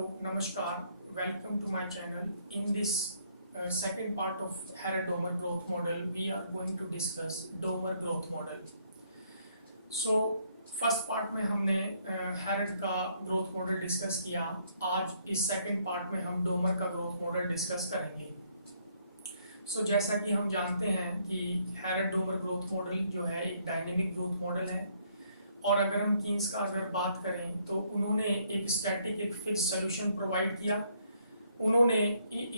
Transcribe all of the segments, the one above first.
Hello, Namaskar. Welcome to my channel. In this second part of Harrod-Domer growth model, we are going to discuss Domer growth model. So, first part में हमने हैरड का growth model discuss किया. आज इस second part में हम Domar का growth model discuss करेंगे. सो जैसा कि हम जानते हैं कि हैरड-डोमर ग्रोथ मॉडल जो है एक डायनेमिक ग्रोथ मॉडल है. और अगर हम कीन्स का अगर बात करें तो उन्होंने एक स्टैटिक एक फिक्स सोल्यूशन प्रोवाइड किया. उन्होंने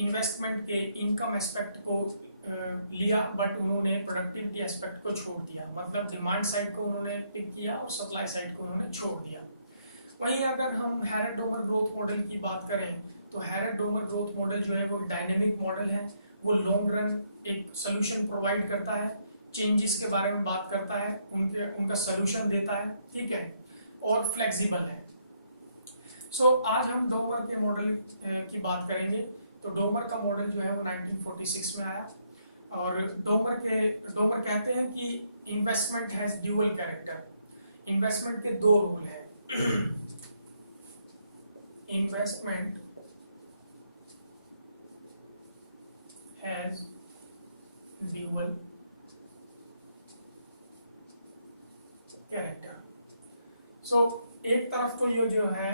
इन्वेस्टमेंट के इनकम एस्पेक्ट को लिया, बट उन्होंने प्रोडक्टिविटी एस्पेक्ट को छोड़ दिया. मतलब डिमांड साइड को उन्होंने पिक किया और सप्लाई साइड को उन्होंने छोड़ दिया. वहीं अगर हम हैरड-डोमर ग्रोथ मॉडल की बात करें तो हैरड-डोमर ग्रोथ मॉडल जो है वो डायनेमिक मॉडल है. वो लॉन्ग रन एक सोल्यूशन प्रोवाइड करता है, चेंजेस के बारे में बात करता है, उनका सोल्यूशन देता है, ठीक है, और फ्लेक्सिबल है. सो आज हम डोमर के मॉडल की बात करेंगे. तो डोमर का मॉडल जो है वो 1946 में आया. और डोमर कहते हैं कि investment has dual character. Investment के दो रूल है. Investment has dual character. So एक तरफ तो ये जो है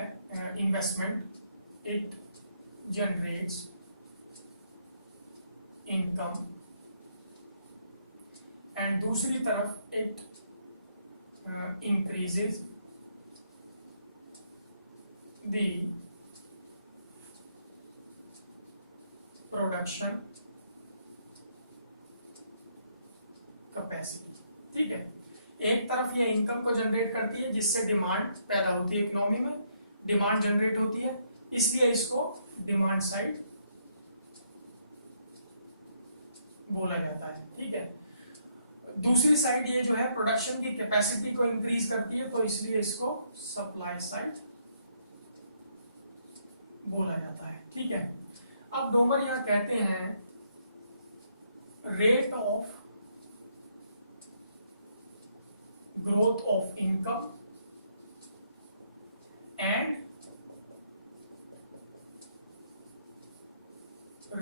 investment it generates income, and दूसरी तरफ it increases the production capacity. ठीक है, एक तरफ ये इनकम को जनरेट करती है जिससे डिमांड पैदा होती है, इकोनॉमी में डिमांड जनरेट होती है, इसलिए इसको डिमांड साइड बोला जाता है. ठीक है, दूसरी साइड ये जो है प्रोडक्शन की कैपेसिटी को इंक्रीज करती है, तो इसलिए इसको सप्लाई साइड बोला जाता है. ठीक है, अब डोमर यहां कहते हैं rate of growth of income and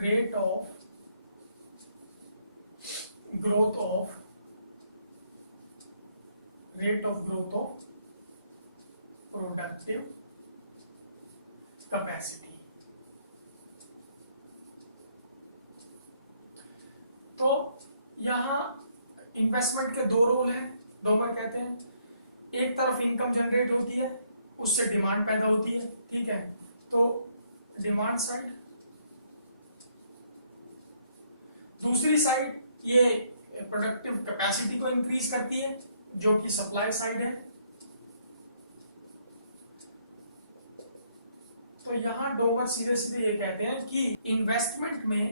rate of growth of productive capacity. तो यहां इन्वेस्टमेंट के दो रोल हैं. डोमर कहते हैं एक तरफ इनकम जनरेट होती है, उससे डिमांड पैदा होती है. ठीक है, तो डिमांड साइड. दूसरी साइड ये प्रोडक्टिव कैपेसिटी को इंक्रीज करती है जो कि सप्लाई साइड है. तो यहां डोमर सीधे सीधे ये कहते हैं कि इन्वेस्टमेंट में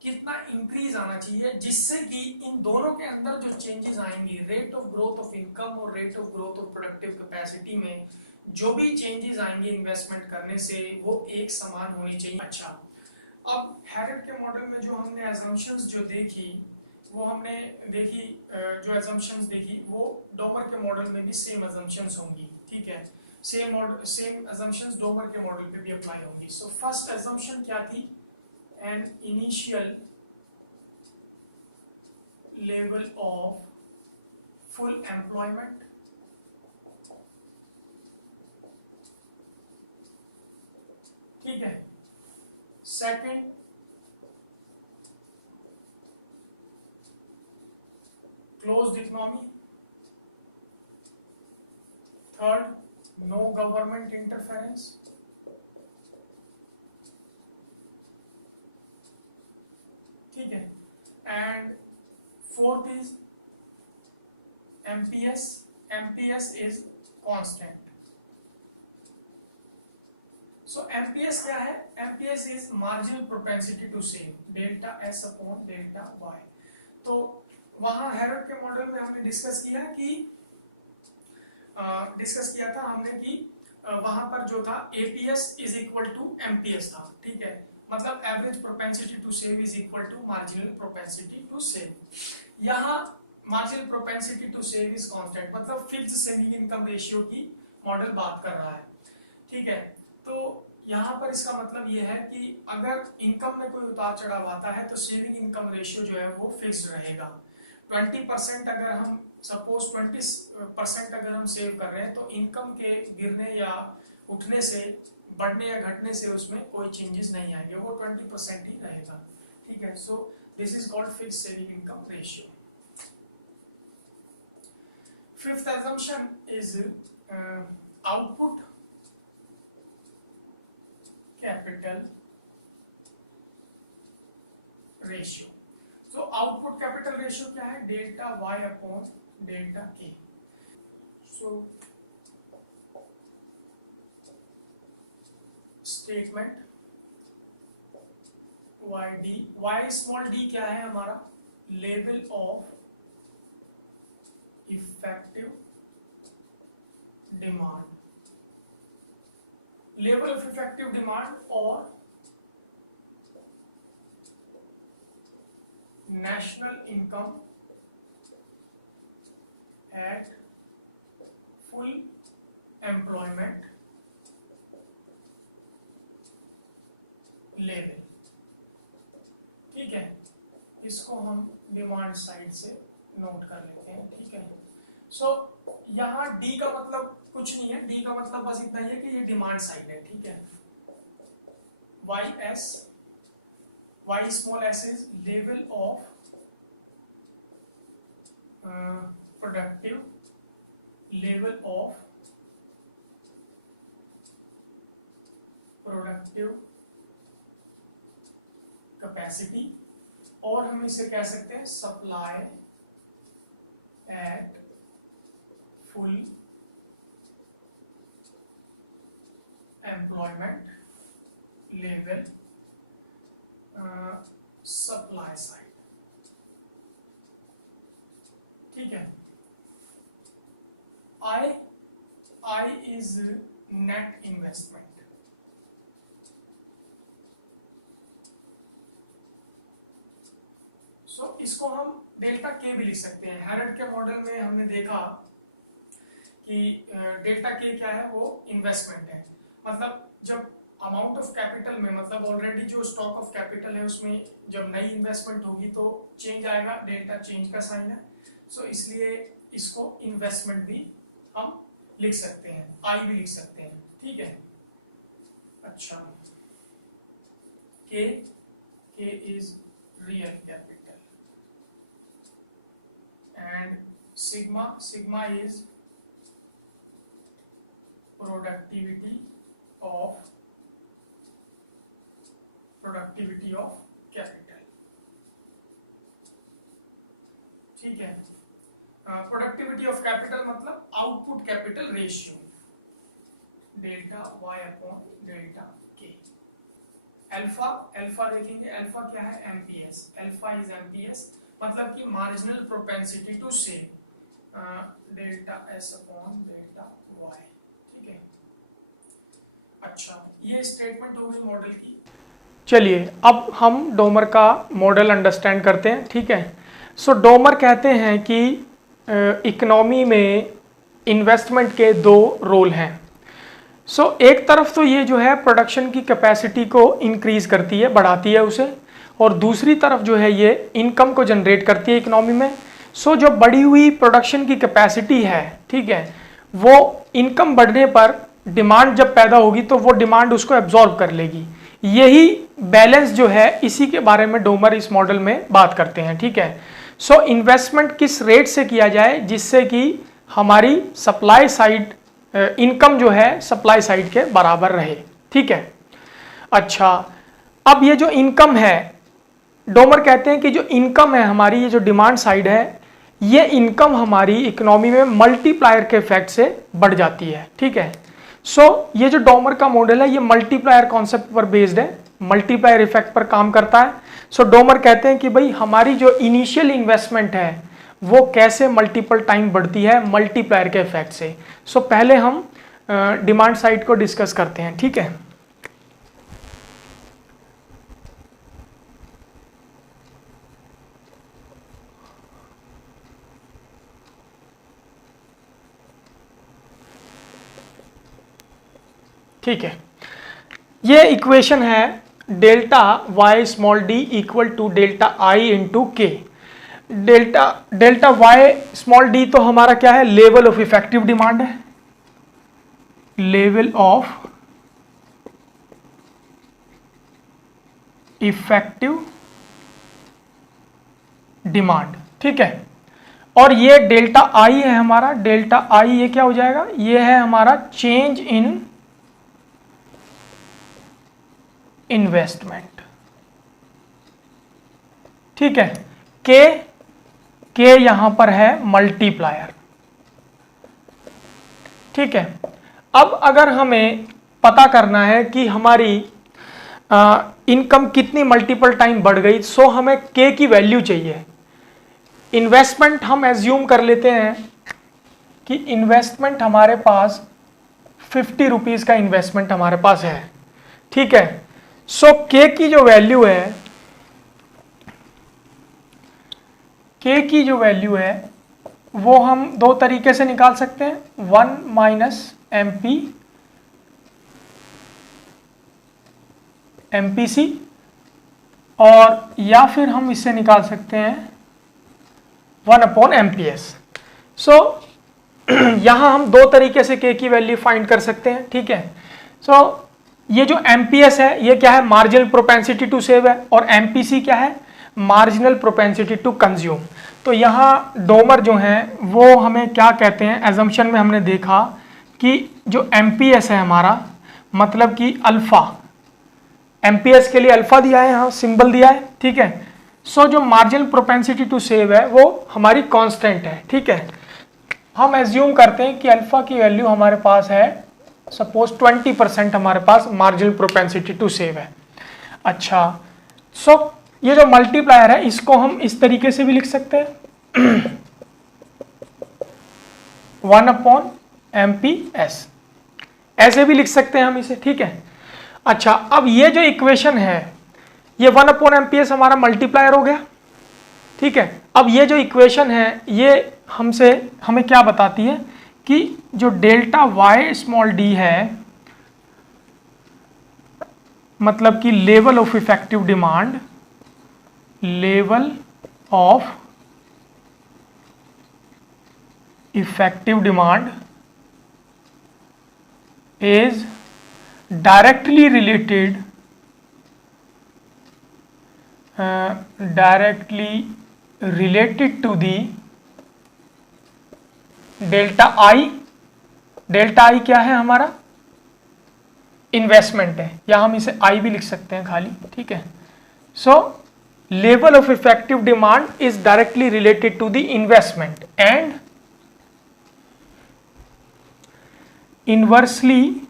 कितना इंक्रीज आना चाहिए जिससे कि इन दोनों के अंदर जो चेंजेस आएंगी, rate of growth of income और rate of growth of productive capacity में जो भी चेंजेस आएंगे इन्वेस्टमेंट करने से, वो एक समान होनी चाहिए. अच्छा, अब हैरड के मॉडल में जो हमने assumptions जो देखी वो हमने देखी जो assumptions देखी वो डोमर के मॉडल में भी सेम assumptions होंगी. ठीक है, सेम assumptions डोमर के मॉडल पे भी अप्लाई होंगी. सो फर्स्ट assumption क्या थी? An initial level of full employment ठीक है. Second, closed economy. Third, no government interference. ठीक है, and fourth is MPS. MPS is constant. So MPS क्या है? MPS is marginal propensity to save, delta S upon delta Y. तो वहां हैरड के model में हमने डिस्कस किया था हमने कि वहां पर जो था APS is equal to MPS था. ठीक है, मतलब average propensity to save is equal to marginal propensity to save. यहाँ marginal propensity to save is constant, मतलब फिक्स्ड सेविंग इनकम रेशियो की मॉडल बात कर रहा है. ठीक है, तो यहाँ पर इसका मतलब ये है कि अगर इनकम में कोई उतार चढ़ाव आता है तो सेविंग इनकम रेशियो जो है वो फिक्स्ड रहेगा। 20% अगर हम सपोज 20% अगर हम सेव कर रहे हैं तो इनकम के गिरने या उठने से, बढ़ने या घटने से उसमें कोई चेंजेस नहीं आएंगे, वो 20% ही रहेगा। ठीक है, so this is called fixed saving income ratio. Fifth assumption is output capital ratio। तो आउटपुट कैपिटल रेशियो क्या है? Delta y upon delta k। So statement y small d क्या है हमारा? Level of effective demand, level of effective demand और national income at full employment level. ठीक है, इसको हम डिमांड साइड से नोट कर लेते हैं। ठीक है, सो यहाँ डी का मतलब कुछ नहीं है, डी का मतलब बस इतना ही है कि ये डिमांड साइड है। ठीक है, y small s is level of productive capacity, और हम इसे कह सकते हैं supply eight full employment level, supply side. ठीक है, I इज नेट इन्वेस्टमेंट। सो इसको हम डेल्टा के भी लिख सकते हैं। हैरेड के मॉडल में हमने देखा कि डेल्टा के क्या है? वो इन्वेस्टमेंट है। मतलब जब अमाउंट ऑफ कैपिटल में, मतलब ऑलरेडी जो स्टॉक ऑफ कैपिटल है उसमें जब नई इन्वेस्टमेंट होगी तो चेंज आएगा, डेल्टा चेंज का साइन है। सो इसलिए इसको इन्वेस्टमेंट भी हम लिख सकते हैं, आई भी लिख सकते हैं। ठीक है, अच्छा, K is real capital and sigma is productivity of capital. ठीक है, प्रोडक्टिविटी ऑफ कैपिटल मतलब output capital ratio, delta y upon delta k। Alpha देखेंगे, अल्फा क्या है? एमपीएस। अल्फा इज एमपीएस, मतलब कि marginal propensity to save, delta s upon delta y। ठीक है, अच्छा, ये स्टेटमेंट हो गई मॉडल की। चलिए अब हम डोमर का मॉडल अंडरस्टैंड करते हैं। ठीक है, सो डोमर कहते हैं कि इकोनॉमी में इन्वेस्टमेंट के दो रोल हैं। सो एक तरफ तो ये जो है प्रोडक्शन की कैपेसिटी को इंक्रीज करती है, बढ़ाती है उसे, और दूसरी तरफ जो है ये इनकम को जनरेट करती है इकोनॉमी में। सो जो बढ़ी हुई प्रोडक्शन की कैपेसिटी है, ठीक है, वो इनकम बढ़ने पर डिमांड जब पैदा होगी तो वो डिमांड उसको एब्जॉर्ब कर लेगी। यही बैलेंस जो है, इसी के बारे में डोमर इस मॉडल में बात करते हैं। ठीक है, सो इन्वेस्टमेंट किस रेट से किया जाए जिससे कि हमारी सप्लाई साइड इनकम जो है सप्लाई साइड के बराबर रहे। ठीक है, अच्छा, अब ये जो इनकम है, डोमर कहते हैं कि जो इनकम है हमारी, ये जो डिमांड साइड है, ये इनकम हमारी इकोनॉमी में मल्टीप्लायर के इफेक्ट से बढ़ जाती है। ठीक है, सो ये जो डोमर का मॉडल है ये मल्टीप्लायर कॉन्सेप्ट पर बेस्ड है, मल्टीप्लायर इफेक्ट पर काम करता है। सो डोमर कहते हैं कि भाई हमारी जो इनिशियल इन्वेस्टमेंट है वो कैसे मल्टीपल टाइम बढ़ती है मल्टीप्लायर के इफेक्ट से। सो पहले हम डिमांड साइड को डिस्कस करते हैं। ठीक है, ठीक है, ये इक्वेशन है delta Y small D equal to delta I into K. Delta Y small D तो हमारा क्या है, लेवल ऑफ इफेक्टिव डिमांड है, लेवल ऑफ इफेक्टिव डिमांड, ठीक है। और ये डेल्टा आई है हमारा, डेल्टा आई ये क्या हो जाएगा, ये है हमारा चेंज इन इन्वेस्टमेंट, ठीक है। के यहां पर है मल्टीप्लायर, ठीक है। अब अगर हमें पता करना है कि हमारी इनकम कितनी मल्टीपल टाइम बढ़ गई, सो हमें के की वैल्यू चाहिए। इन्वेस्टमेंट हम एज्यूम कर लेते हैं कि इन्वेस्टमेंट हमारे पास 50 रुपीज़ का इन्वेस्टमेंट हमारे पास है, ठीक है। सो के की जो वैल्यू है, के की जो वैल्यू है वो हम दो तरीके से निकाल सकते हैं, 1 माइनस एमपीसी, और या फिर हम इससे निकाल सकते हैं 1 अपॉन एमपीएस। सो यहाँ हम दो तरीके से के की वैल्यू फाइंड कर सकते हैं, ठीक है। सो ये जो एमपीएस है ये क्या है, मार्जिनल प्रोपेंसिटी टू सेव है, और एमपीसी क्या है, मार्जिनल प्रोपेंसिटी टू कंज्यूम। तो यहाँ डोमर जो हैं वो हमें क्या कहते हैं, एजम्पशन में हमने देखा कि जो एमपीएस है हमारा, मतलब कि अल्फा, एमपीएस के लिए अल्फा दिया है, यहाँ सिंबल दिया है, ठीक है। सो जो मार्जिनल प्रोपेंसिटी टू सेव है वो हमारी कांस्टेंट है, ठीक है। हम एज्यूम करते हैं कि अल्फा की वैल्यू हमारे पास है, सपोज 20% हमारे पास मार्जिनल प्रोपेंसिटी टू सेव है। अच्छा, सो ये जो मल्टीप्लायर है इसको हम इस तरीके से भी लिख सकते हैं 1 अपॉन एमपीएस, ऐसे भी लिख सकते हैं हम इसे, ठीक है। अच्छा, अब ये जो इक्वेशन है ये 1 अपॉन एमपीएस हमारा मल्टीप्लायर हो गया, ठीक है। अब ये जो इक्वेशन है ये हमें क्या बताती है कि जो डेल्टा वाई स्मॉल डी है, मतलब कि level of effective demand, level of effective demand is directly related to the delta I. डेल्टा आई क्या है हमारा, इन्वेस्टमेंट है, या हम इसे आई भी लिख सकते हैं खाली, ठीक है। So level of effective demand is directly related to the investment and inversely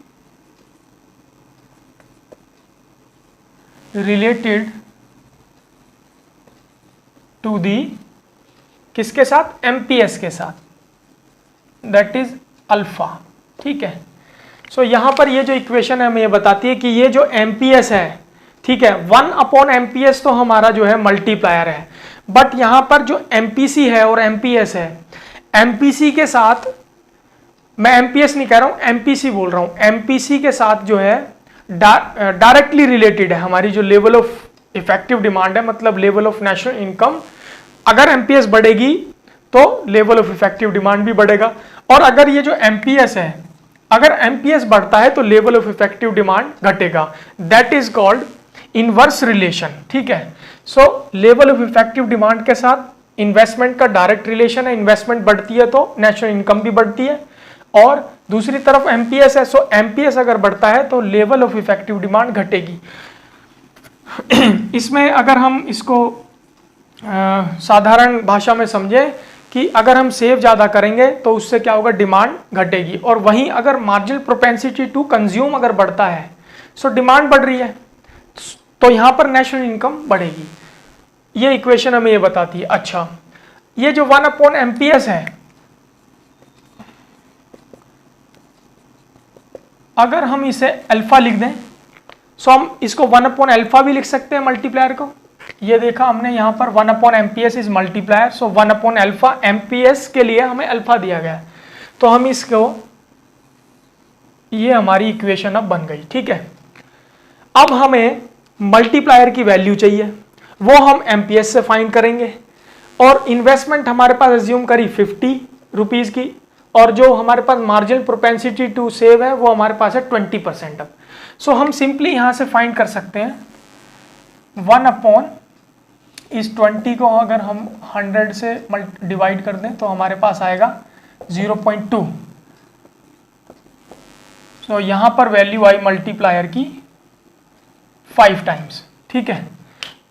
related to the किसके साथ, एमपीएस के साथ, दैट इज अल्फा, ठीक है। सो यहां पर ये जो इक्वेशन है हमें ये बताती है कि ये जो एमपीएस है, ठीक है, 1 अपॉन एमपीएस तो हमारा जो है मल्टीप्लायर है, बट यहां पर जो एमपीसी है और एमपीएस है, एमपीसी के साथ, मैं एमपीएस नहीं कह रहा हूं, एमपीसी बोल रहा हूं, एमपीसी के साथ जो है डायरेक्टली रिलेटेड है हमारी जो लेवल ऑफ इफेक्टिव डिमांड है, मतलब लेवल ऑफ नेशनल इनकम। अगर एमपीएस बढ़ेगी तो लेवल ऑफ इफेक्टिव डिमांड भी बढ़ेगा, और अगर ये जो एमपीएस है, अगर एमपीएस बढ़ता है तो लेवल ऑफ इफेक्टिव डिमांड घटेगा, that is called inverse relation, ठीक है। So level of effective demand के साथ इन्वेस्टमेंट का डायरेक्ट रिलेशन है, इन्वेस्टमेंट बढ़ती है तो नेशनल इनकम भी बढ़ती है, और दूसरी तरफ एमपीएस है, सो एमपीएस अगर बढ़ता है तो लेवल ऑफ इफेक्टिव डिमांड घटेगी। इसमें अगर हम इसको साधारण भाषा में समझें कि अगर हम सेव ज़्यादा करेंगे तो उससे क्या होगा, डिमांड घटेगी, और वहीं अगर मार्जिनल प्रोपेंसिटी टू कंज्यूम अगर बढ़ता है, सो डिमांड बढ़ रही है तो यहाँ पर नेशनल इनकम बढ़ेगी। ये इक्वेशन हमें ये बताती है। अच्छा, ये जो 1 अपॉन एमपीएस है, अगर हम इसे अल्फा लिख दें, सो हम इसको 1 अपॉन अल्फा भी लिख सकते हैं मल्टीप्लायर को। ये देखा हमने यहाँ पर 1 upon MPS is multiplier, so 1 upon alpha, MPS के लिए हमें अल्फा दिया गया है, तो हम इसको, ये हमारी इक्वेशन अब बन गई, ठीक है। अब हमें मल्टीप्लायर की वैल्यू चाहिए, वो हम एमपीएस से फाइंड करेंगे। और इन्वेस्टमेंट हमारे पास एज्यूम करी 50 रुपीज़ की, और जो हमारे पास मार्जिनल प्रोपेंसिटी टू सेव है वो हमारे पास है 20%। अब सो हम सिंपली यहाँ से फाइंड कर सकते हैं 1 अपॉन इस 20 को अगर हम 100 से डिवाइड कर दें तो हमारे पास आएगा 0.2। सो यहाँ पर वैल्यू आई मल्टीप्लायर की 5 टाइम्स, ठीक है,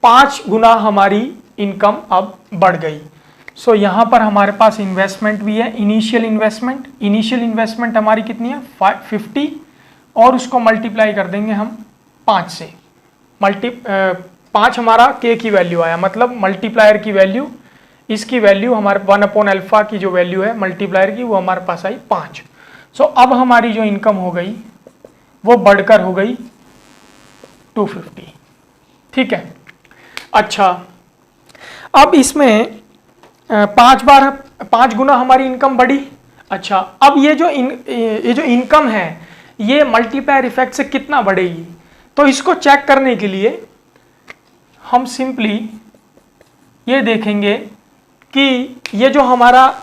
5 गुना हमारी इनकम अब बढ़ गई। सो यहाँ पर हमारे पास इन्वेस्टमेंट भी है, इनिशियल इन्वेस्टमेंट हमारी कितनी है 50, और उसको मल्टीप्लाई कर देंगे हम 5 से। 5 हमारा के की वैल्यू आया, मतलब मल्टीप्लायर की वैल्यू, इसकी वैल्यू हमारे 1 अपॉन अल्फा की जो वैल्यू है मल्टीप्लायर की वो हमारे पास आई 5। सो अब हमारी जो इनकम हो गई वो बढ़कर हो गई 250, ठीक है। अच्छा, अब इसमें 5 गुना हमारी इनकम बढ़ी। अच्छा, अब ये जो इनकम है ये मल्टीप्लायर इफेक्ट से कितना बढ़ेगी, तो इसको चेक करने के लिए हम सिंपली ये देखेंगे कि ये जो हमारा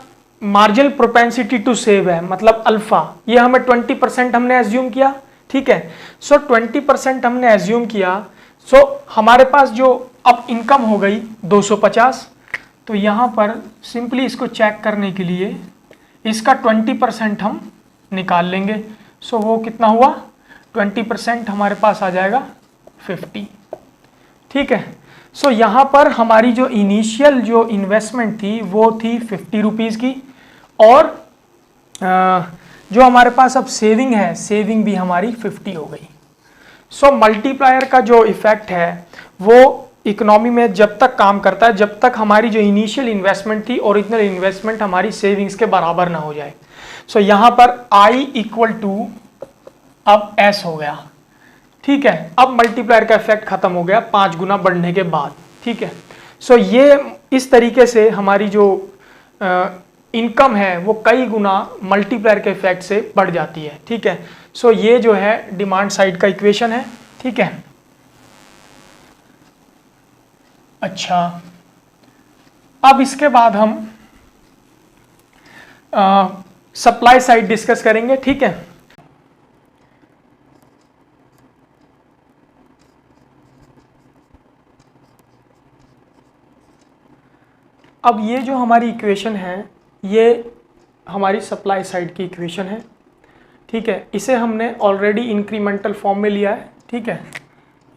मार्जिनल प्रोपेंसिटी टू सेव है, मतलब अल्फा, ये हमें 20% हमने एज्यूम किया, ठीक है। सो 20% हमने एज्यूम किया, सो हमारे पास जो अब इनकम हो गई 250। तो यहाँ पर सिंपली इसको चेक करने के लिए इसका 20% हम निकाल लेंगे। सो वो कितना हुआ, 20% हमारे पास आ जाएगा 50, ठीक है। सो यहाँ पर हमारी जो इनिशियल जो इन्वेस्टमेंट थी वो थी 50 रुपीज़ की, और जो हमारे पास अब सेविंग है, सेविंग भी हमारी 50 हो गई। सो मल्टीप्लायर का जो इफेक्ट है वो इकोनॉमी में जब तक काम करता है जब तक हमारी जो इनिशियल इन्वेस्टमेंट थी, ओरिजिनल इन्वेस्टमेंट हमारी सेविंग्स के बराबर ना हो जाए। सो यहाँ पर I इक्वल टू अब S हो गया, ठीक है। अब मल्टीप्लायर का इफेक्ट खत्म हो गया 5 गुना बढ़ने के बाद, ठीक है। सो ये इस तरीके से हमारी जो इनकम है वो कई गुना मल्टीप्लायर के इफेक्ट से बढ़ जाती है, ठीक है। सो ये जो है डिमांड साइड का इक्वेशन है, ठीक है। अच्छा, अब इसके बाद हम सप्लाई साइड डिस्कस करेंगे, ठीक है। अब ये जो हमारी इक्वेशन है ये हमारी सप्लाई साइड की इक्वेशन है, ठीक है। इसे हमने ऑलरेडी इंक्रीमेंटल फॉर्म में लिया है, ठीक है।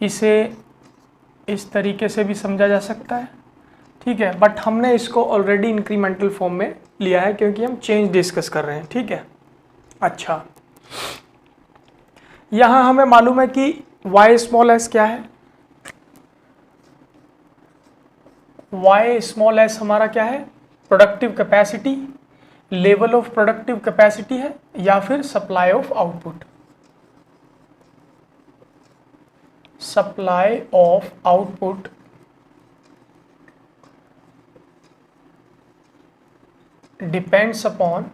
इसे इस तरीके से भी समझा जा सकता है, ठीक है, बट हमने इसको ऑलरेडी इंक्रीमेंटल फॉर्म में लिया है क्योंकि हम चेंज डिस्कस कर रहे हैं, ठीक है। अच्छा, यहाँ हमें मालूम है कि y स्मॉल s क्या है, y स्मॉल s हमारा क्या है, productive capacity, level of productive capacity है, या फिर supply of output, supply of output depends upon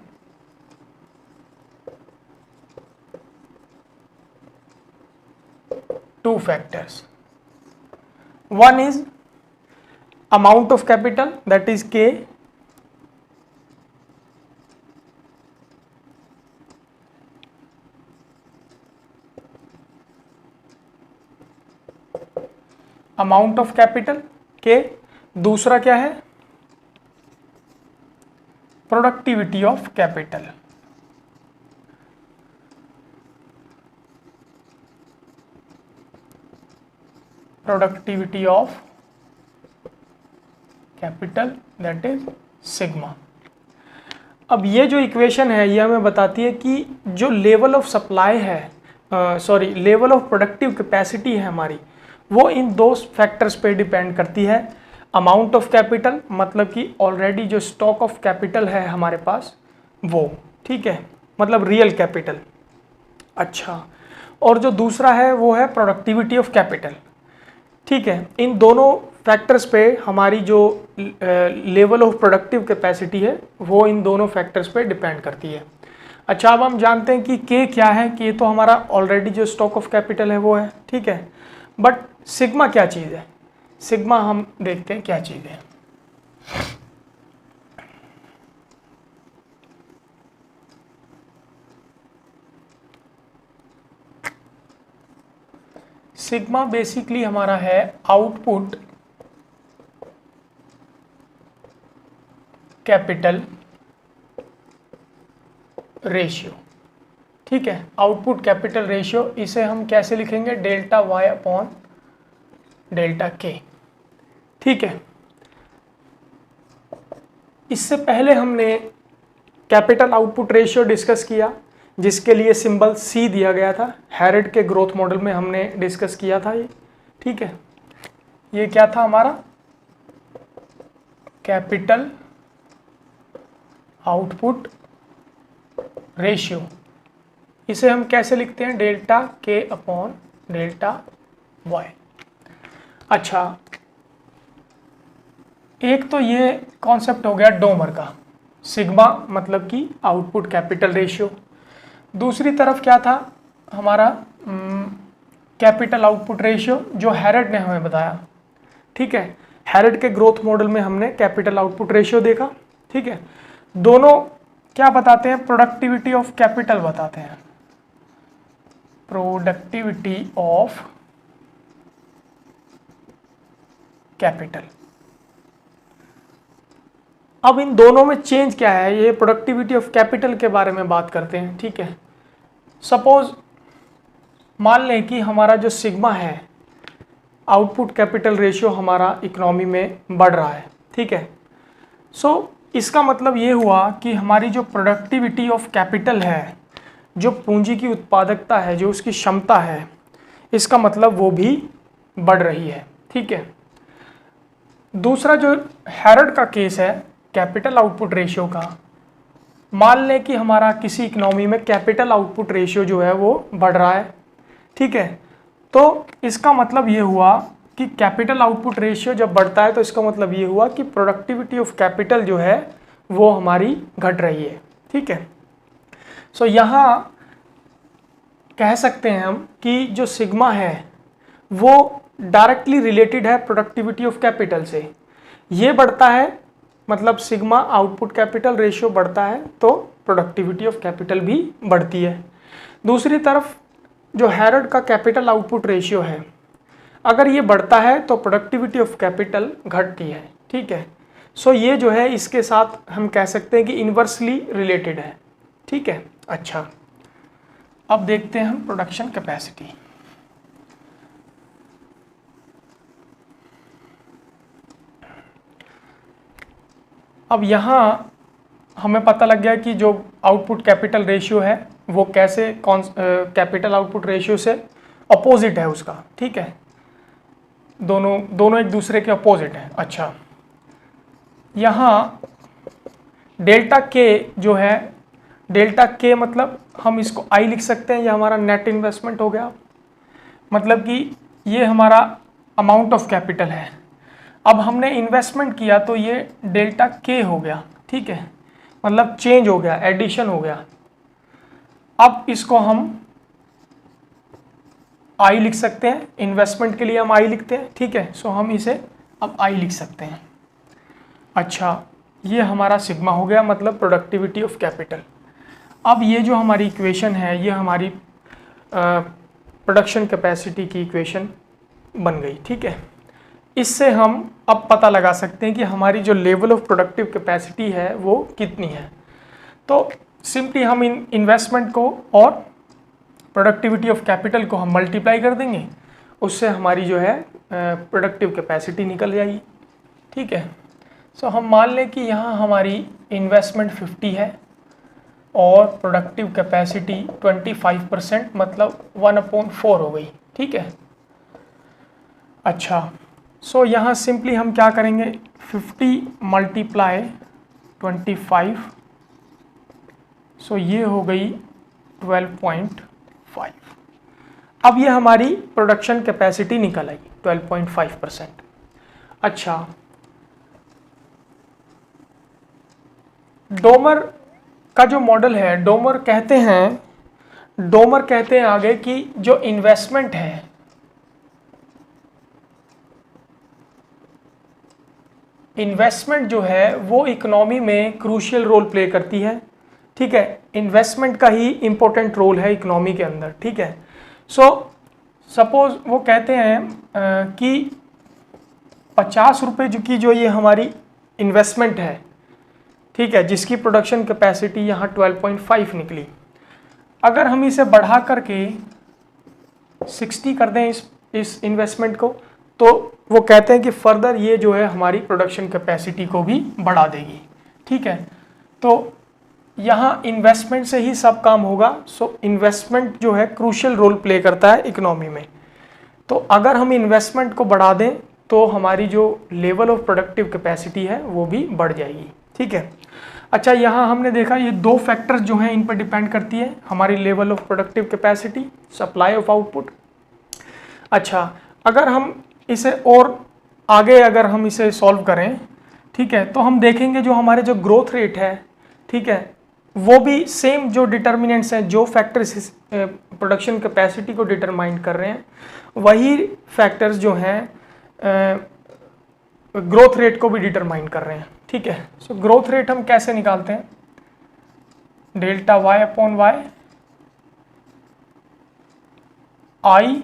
two factors. One is amount of capital, that is K, amount of capital के, दूसरा क्या है, productivity of capital, productivity of capital that is sigma. अब ये जो इक्वेशन है ये हमें बताती है कि जो लेवल ऑफ सप्लाई है, लेवल ऑफ प्रोडक्टिव कैपेसिटी है हमारी, वो इन दो फैक्टर्स पे डिपेंड करती है। अमाउंट ऑफ कैपिटल मतलब कि ऑलरेडी जो स्टॉक ऑफ कैपिटल है हमारे पास वो, ठीक है, मतलब रियल कैपिटल। अच्छा, और जो दूसरा है वो है प्रोडक्टिविटी ऑफ कैपिटल, ठीक है। इन दोनों फैक्टर्स पे हमारी जो लेवल ऑफ प्रोडक्टिव कैपेसिटी है वो इन दोनों फैक्टर्स पे डिपेंड करती है। अच्छा, अब हम जानते हैं कि के क्या है, के तो हमारा ऑलरेडी जो स्टॉक ऑफ कैपिटल है वो है, ठीक है। बट सिग्मा क्या चीज़ है, सिग्मा हम देखते हैं क्या चीज़ है। सिग्मा बेसिकली हमारा है आउटपुट कैपिटल रेशियो, ठीक है, आउटपुट कैपिटल रेशियो। इसे हम कैसे लिखेंगे, डेल्टा वाई अपॉन डेल्टा के, ठीक है। इससे पहले हमने कैपिटल आउटपुट रेशियो डिस्कस किया, जिसके लिए सिंबल सी दिया गया था। हैरेड के ग्रोथ मॉडल में हमने डिस्कस किया था ये, ठीक है। ये क्या था हमारा, कैपिटल आउटपुट रेशियो। इसे हम कैसे लिखते हैं, डेल्टा के अपॉन डेल्टा वाई। अच्छा, एक तो ये कॉन्सेप्ट हो गया डोमर का, सिग्मा मतलब कि आउटपुट कैपिटल रेशियो। दूसरी तरफ क्या था हमारा, कैपिटल आउटपुट रेशियो जो हैरेड ने हमें बताया, ठीक है। हैरेड के ग्रोथ मॉडल में हमने कैपिटल आउटपुट रेशियो देखा, ठीक है। दोनों क्या बताते हैं, प्रोडक्टिविटी ऑफ कैपिटल बताते हैं, प्रोडक्टिविटी ऑफ कैपिटल। अब इन दोनों में चेंज क्या है, ये प्रोडक्टिविटी ऑफ कैपिटल के बारे में बात करते हैं, ठीक है। सपोज मान लें कि हमारा जो सिग्मा है, आउटपुट कैपिटल रेशियो हमारा इकोनॉमी में बढ़ रहा है, ठीक है। सो इसका मतलब ये हुआ कि हमारी जो प्रोडक्टिविटी ऑफ कैपिटल है, जो पूंजी की उत्पादकता है, जो उसकी क्षमता है, इसका मतलब वो भी बढ़ रही है, ठीक है। दूसरा जो हैरेड का केस है कैपिटल आउटपुट रेशियो का, मान लें कि हमारा किसी इकोनॉमी में कैपिटल आउटपुट रेशियो जो है वो बढ़ रहा है, ठीक है। तो इसका मतलब ये हुआ कि कैपिटल आउटपुट रेशियो जब बढ़ता है तो इसका मतलब ये हुआ कि प्रोडक्टिविटी ऑफ कैपिटल जो है वो हमारी घट रही है, ठीक है। सो यहाँ कह सकते हैं हम कि जो सिग्मा है वो डायरेक्टली रिलेटेड है प्रोडक्टिविटी ऑफ कैपिटल से। ये बढ़ता है मतलब सिग्मा आउटपुट कैपिटल रेशियो बढ़ता है तो प्रोडक्टिविटी ऑफ कैपिटल भी बढ़ती है। दूसरी तरफ जो हैरेड का कैपिटल आउटपुट रेशियो है, अगर ये बढ़ता है तो प्रोडक्टिविटी ऑफ कैपिटल घटती है, ठीक है। सो ये जो है इसके साथ हम कह सकते हैं कि इन्वर्सली रिलेटेड है, ठीक है। अच्छा, अब देखते हैं हम प्रोडक्शन कैपेसिटी। अब यहाँ हमें पता लग गया कि जो आउटपुट कैपिटल रेशियो है वो कैसे कैपिटल आउटपुट रेशियो से अपोजिट है उसका, ठीक है। दोनों एक दूसरे के अपोजिट हैं। अच्छा, यहाँ डेल्टा के जो है, डेल्टा के मतलब हम इसको आई लिख सकते हैं, ये हमारा नेट इन्वेस्टमेंट हो गया, मतलब कि ये हमारा अमाउंट ऑफ कैपिटल है। अब हमने इन्वेस्टमेंट किया तो ये डेल्टा के हो गया, ठीक है, मतलब चेंज हो गया, एडिशन हो गया। अब इसको हम आई लिख सकते हैं, इन्वेस्टमेंट के लिए हम आई लिखते हैं, ठीक है। सो हम इसे अब आई लिख सकते हैं। अच्छा, ये हमारा सिग्मा हो गया, मतलब प्रोडक्टिविटी ऑफ कैपिटल। अब ये जो हमारी इक्वेशन है ये हमारी प्रोडक्शन कैपेसिटी की इक्वेशन बन गई, ठीक है। इससे हम अब पता लगा सकते हैं कि हमारी जो लेवल ऑफ प्रोडक्टिव कैपेसिटी है वो कितनी है। तो सिंपली हम इन इन्वेस्टमेंट को और प्रोडक्टिविटी ऑफ कैपिटल को हम मल्टीप्लाई कर देंगे, उससे हमारी जो है प्रोडक्टिव कैपेसिटी निकल जाएगी, ठीक है। सो हम मान लें कि यहाँ हमारी इन्वेस्टमेंट 50 है और प्रोडक्टिव कैपेसिटी 25%, मतलब 1/4 हो गई, ठीक है। अच्छा, सो यहाँ सिंपली हम क्या करेंगे, 50 × 25, सो ये हो गई 12.5। अब ये हमारी प्रोडक्शन कैपेसिटी निकल आई 12.5%। अच्छा, डोमर का जो मॉडल है, डोमर कहते हैं आगे कि जो इन्वेस्टमेंट है इन्वेस्टमेंट जो है वो इकोनॉमी में क्रूशियल रोल प्ले करती है, ठीक है। इन्वेस्टमेंट का ही इम्पोर्टेंट रोल है इकोनॉमी के अंदर, ठीक है। सो सपोज वो कहते हैं कि 50 रुपये जो ये हमारी इन्वेस्टमेंट है, ठीक है, जिसकी प्रोडक्शन कैपेसिटी यहाँ 12.5 निकली, अगर हम इसे बढ़ा करके 60 कर दें इस इन्वेस्टमेंट को, तो वो कहते हैं कि फर्दर ये जो है हमारी प्रोडक्शन कैपेसिटी को भी बढ़ा देगी, ठीक है। तो यहाँ इन्वेस्टमेंट से ही सब काम होगा। सो इन्वेस्टमेंट जो है क्रूशियल रोल प्ले करता है इकोनॉमी में। तो अगर हम इन्वेस्टमेंट को बढ़ा दें तो हमारी जो लेवल ऑफ प्रोडक्टिव कैपेसिटी है वो भी बढ़ जाएगी, ठीक है। अच्छा, यहाँ हमने देखा ये दो फैक्टर्स जो हैं इन पर डिपेंड करती है, हमारी level of productive capacity, supply of output. अच्छा, अगर हम इसे और आगे अगर हम इसे सॉल्व करें, ठीक है, तो हम देखेंगे जो हमारे जो ग्रोथ रेट है, ठीक है, वो भी सेम जो डिटर्मिनेंट्स हैं, जो फैक्टर्स प्रोडक्शन कैपेसिटी को डिटरमाइन कर रहे हैं, वही फैक्टर्स जो हैं ग्रोथ रेट को भी डिटरमाइन कर रहे हैं, ठीक है। सो ग्रोथ रेट हम कैसे निकालते हैं, डेल्टा वाई अपॉन वाई, आई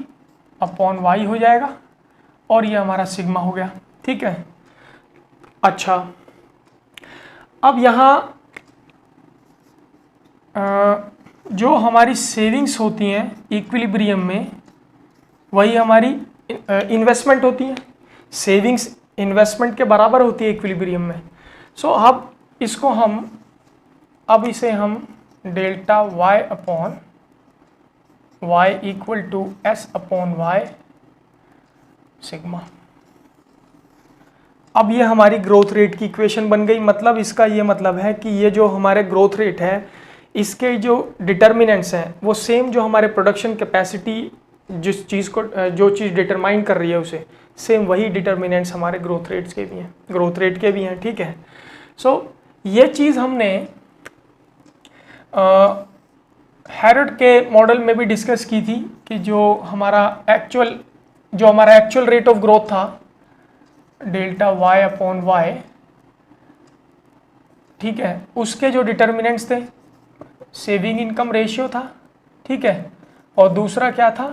अपॉन वाई हो जाएगा, और ये हमारा सिग्मा हो गया, ठीक है। अच्छा, अब यहाँ जो हमारी सेविंग्स होती हैं इक्विलिब्रियम में, वही हमारी इन्वेस्टमेंट होती है। सेविंग्स इन्वेस्टमेंट के बराबर होती है इक्विलिब्रियम में। सो अब इसको अब इसे हम delta Y upon Y equal to S upon Y sigma. अब ये हमारी ग्रोथ रेट की इक्वेशन बन गई। मतलब इसका ये मतलब है कि ये जो हमारे ग्रोथ रेट है, इसके जो डिटर्मिनेंट्स हैं वो सेम जो हमारे प्रोडक्शन कैपेसिटी जिस चीज़ को जो चीज़ डिटरमाइन कर रही है उसे, सेम वही डिटर्मिनेंट्स हमारे ग्रोथ रेट के भी हैं, ठीक है। सो ये चीज़ हमने हैरड के मॉडल में भी डिस्कस की थी कि जो हमारा एक्चुअल रेट ऑफ ग्रोथ था डेल्टा वाई अपॉन वाई, ठीक है, उसके जो डिटर्मिनेंट्स थे सेविंग इनकम रेशियो था, ठीक है, और दूसरा क्या था,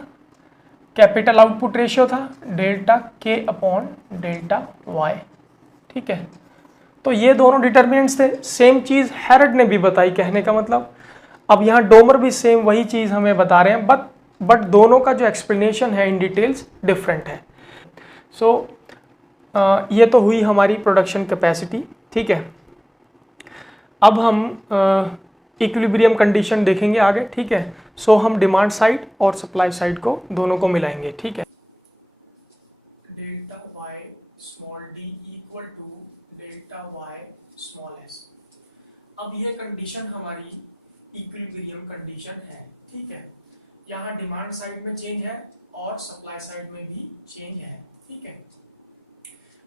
कैपिटल आउटपुट रेशियो था, डेल्टा के अपॉन डेल्टा वाई, ठीक है। तो ये दोनों डिटर्मिनेंट्स थे। सेम चीज़ हैरड ने भी बताई, कहने का मतलब। अब यहाँ डोमर भी सेम वही चीज़ हमें बता रहे हैं, बट दोनों का जो एक्सप्लेनेशन है इन डिटेल्स डिफरेंट है। सो ये तो हुई हमारी प्रोडक्शन कैपेसिटी, ठीक है। अब हम इक्विलिब्रियम कंडीशन देखेंगे आगे, ठीक है। सो हम डिमांड साइड और सप्लाई साइड को दोनों को मिलाएंगे, ठीक है। Delta Y small D equal to delta Y small S. अब ये कंडीशन हमारी इक्विलिब्रियम कंडीशन है, ठीक है। यहाँ डिमांड साइड में चेंज है और सप्लाई साइड में भी चेंज है, ठीक है।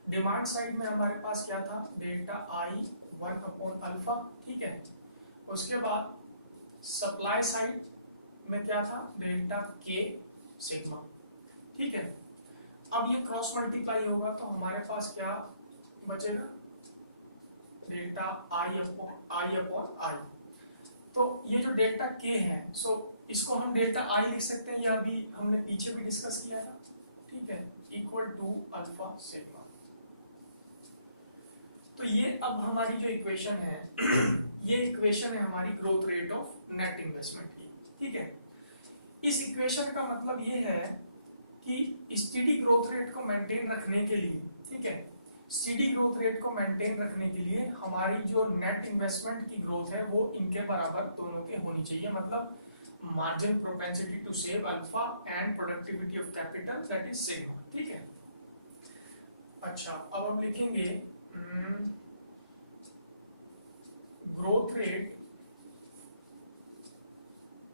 डिमांड साइड में हमारे पास क्या था, डेल्टा आई 1 अपॉन अल्फा, ठीक है। उसके बाद सप्लाई साइड में क्या था, डेल्टा के सिग्मा, ठीक है। अब ये क्रॉस मल्टीप्लाई होगा तो हमारे पास क्या बचेगा, डेल्टा आई अपॉन आई। तो ये जो डेल्टा के है, सो इसको हम डेल्टा आई लिख सकते हैं, या अभी हमने पीछे भी डिस्कस किया था, ठीक है, इक्वल टू अल्फा सिग्मा। तो ये अब हमारी जो इक्वेशन है ये इक्वेशन है हमारी growth rate of net investment की, ठीक है। इस इक्वेशन का मतलब ये है कि स्टेडी ग्रोथ रेट को मेंटेन रखने के लिए, ठीक है, स्टेडी ग्रोथ रेट को मेंटेन रखने के लिए हमारी जो नेट इन्वेस्टमेंट की ग्रोथ है वो इनके बराबर दोनों के होनी चाहिए। मतलब margin propensity to save alpha and productivity of capital that is sigma, ठीक है। अच्छा, अब हम लिखेंगे growth rate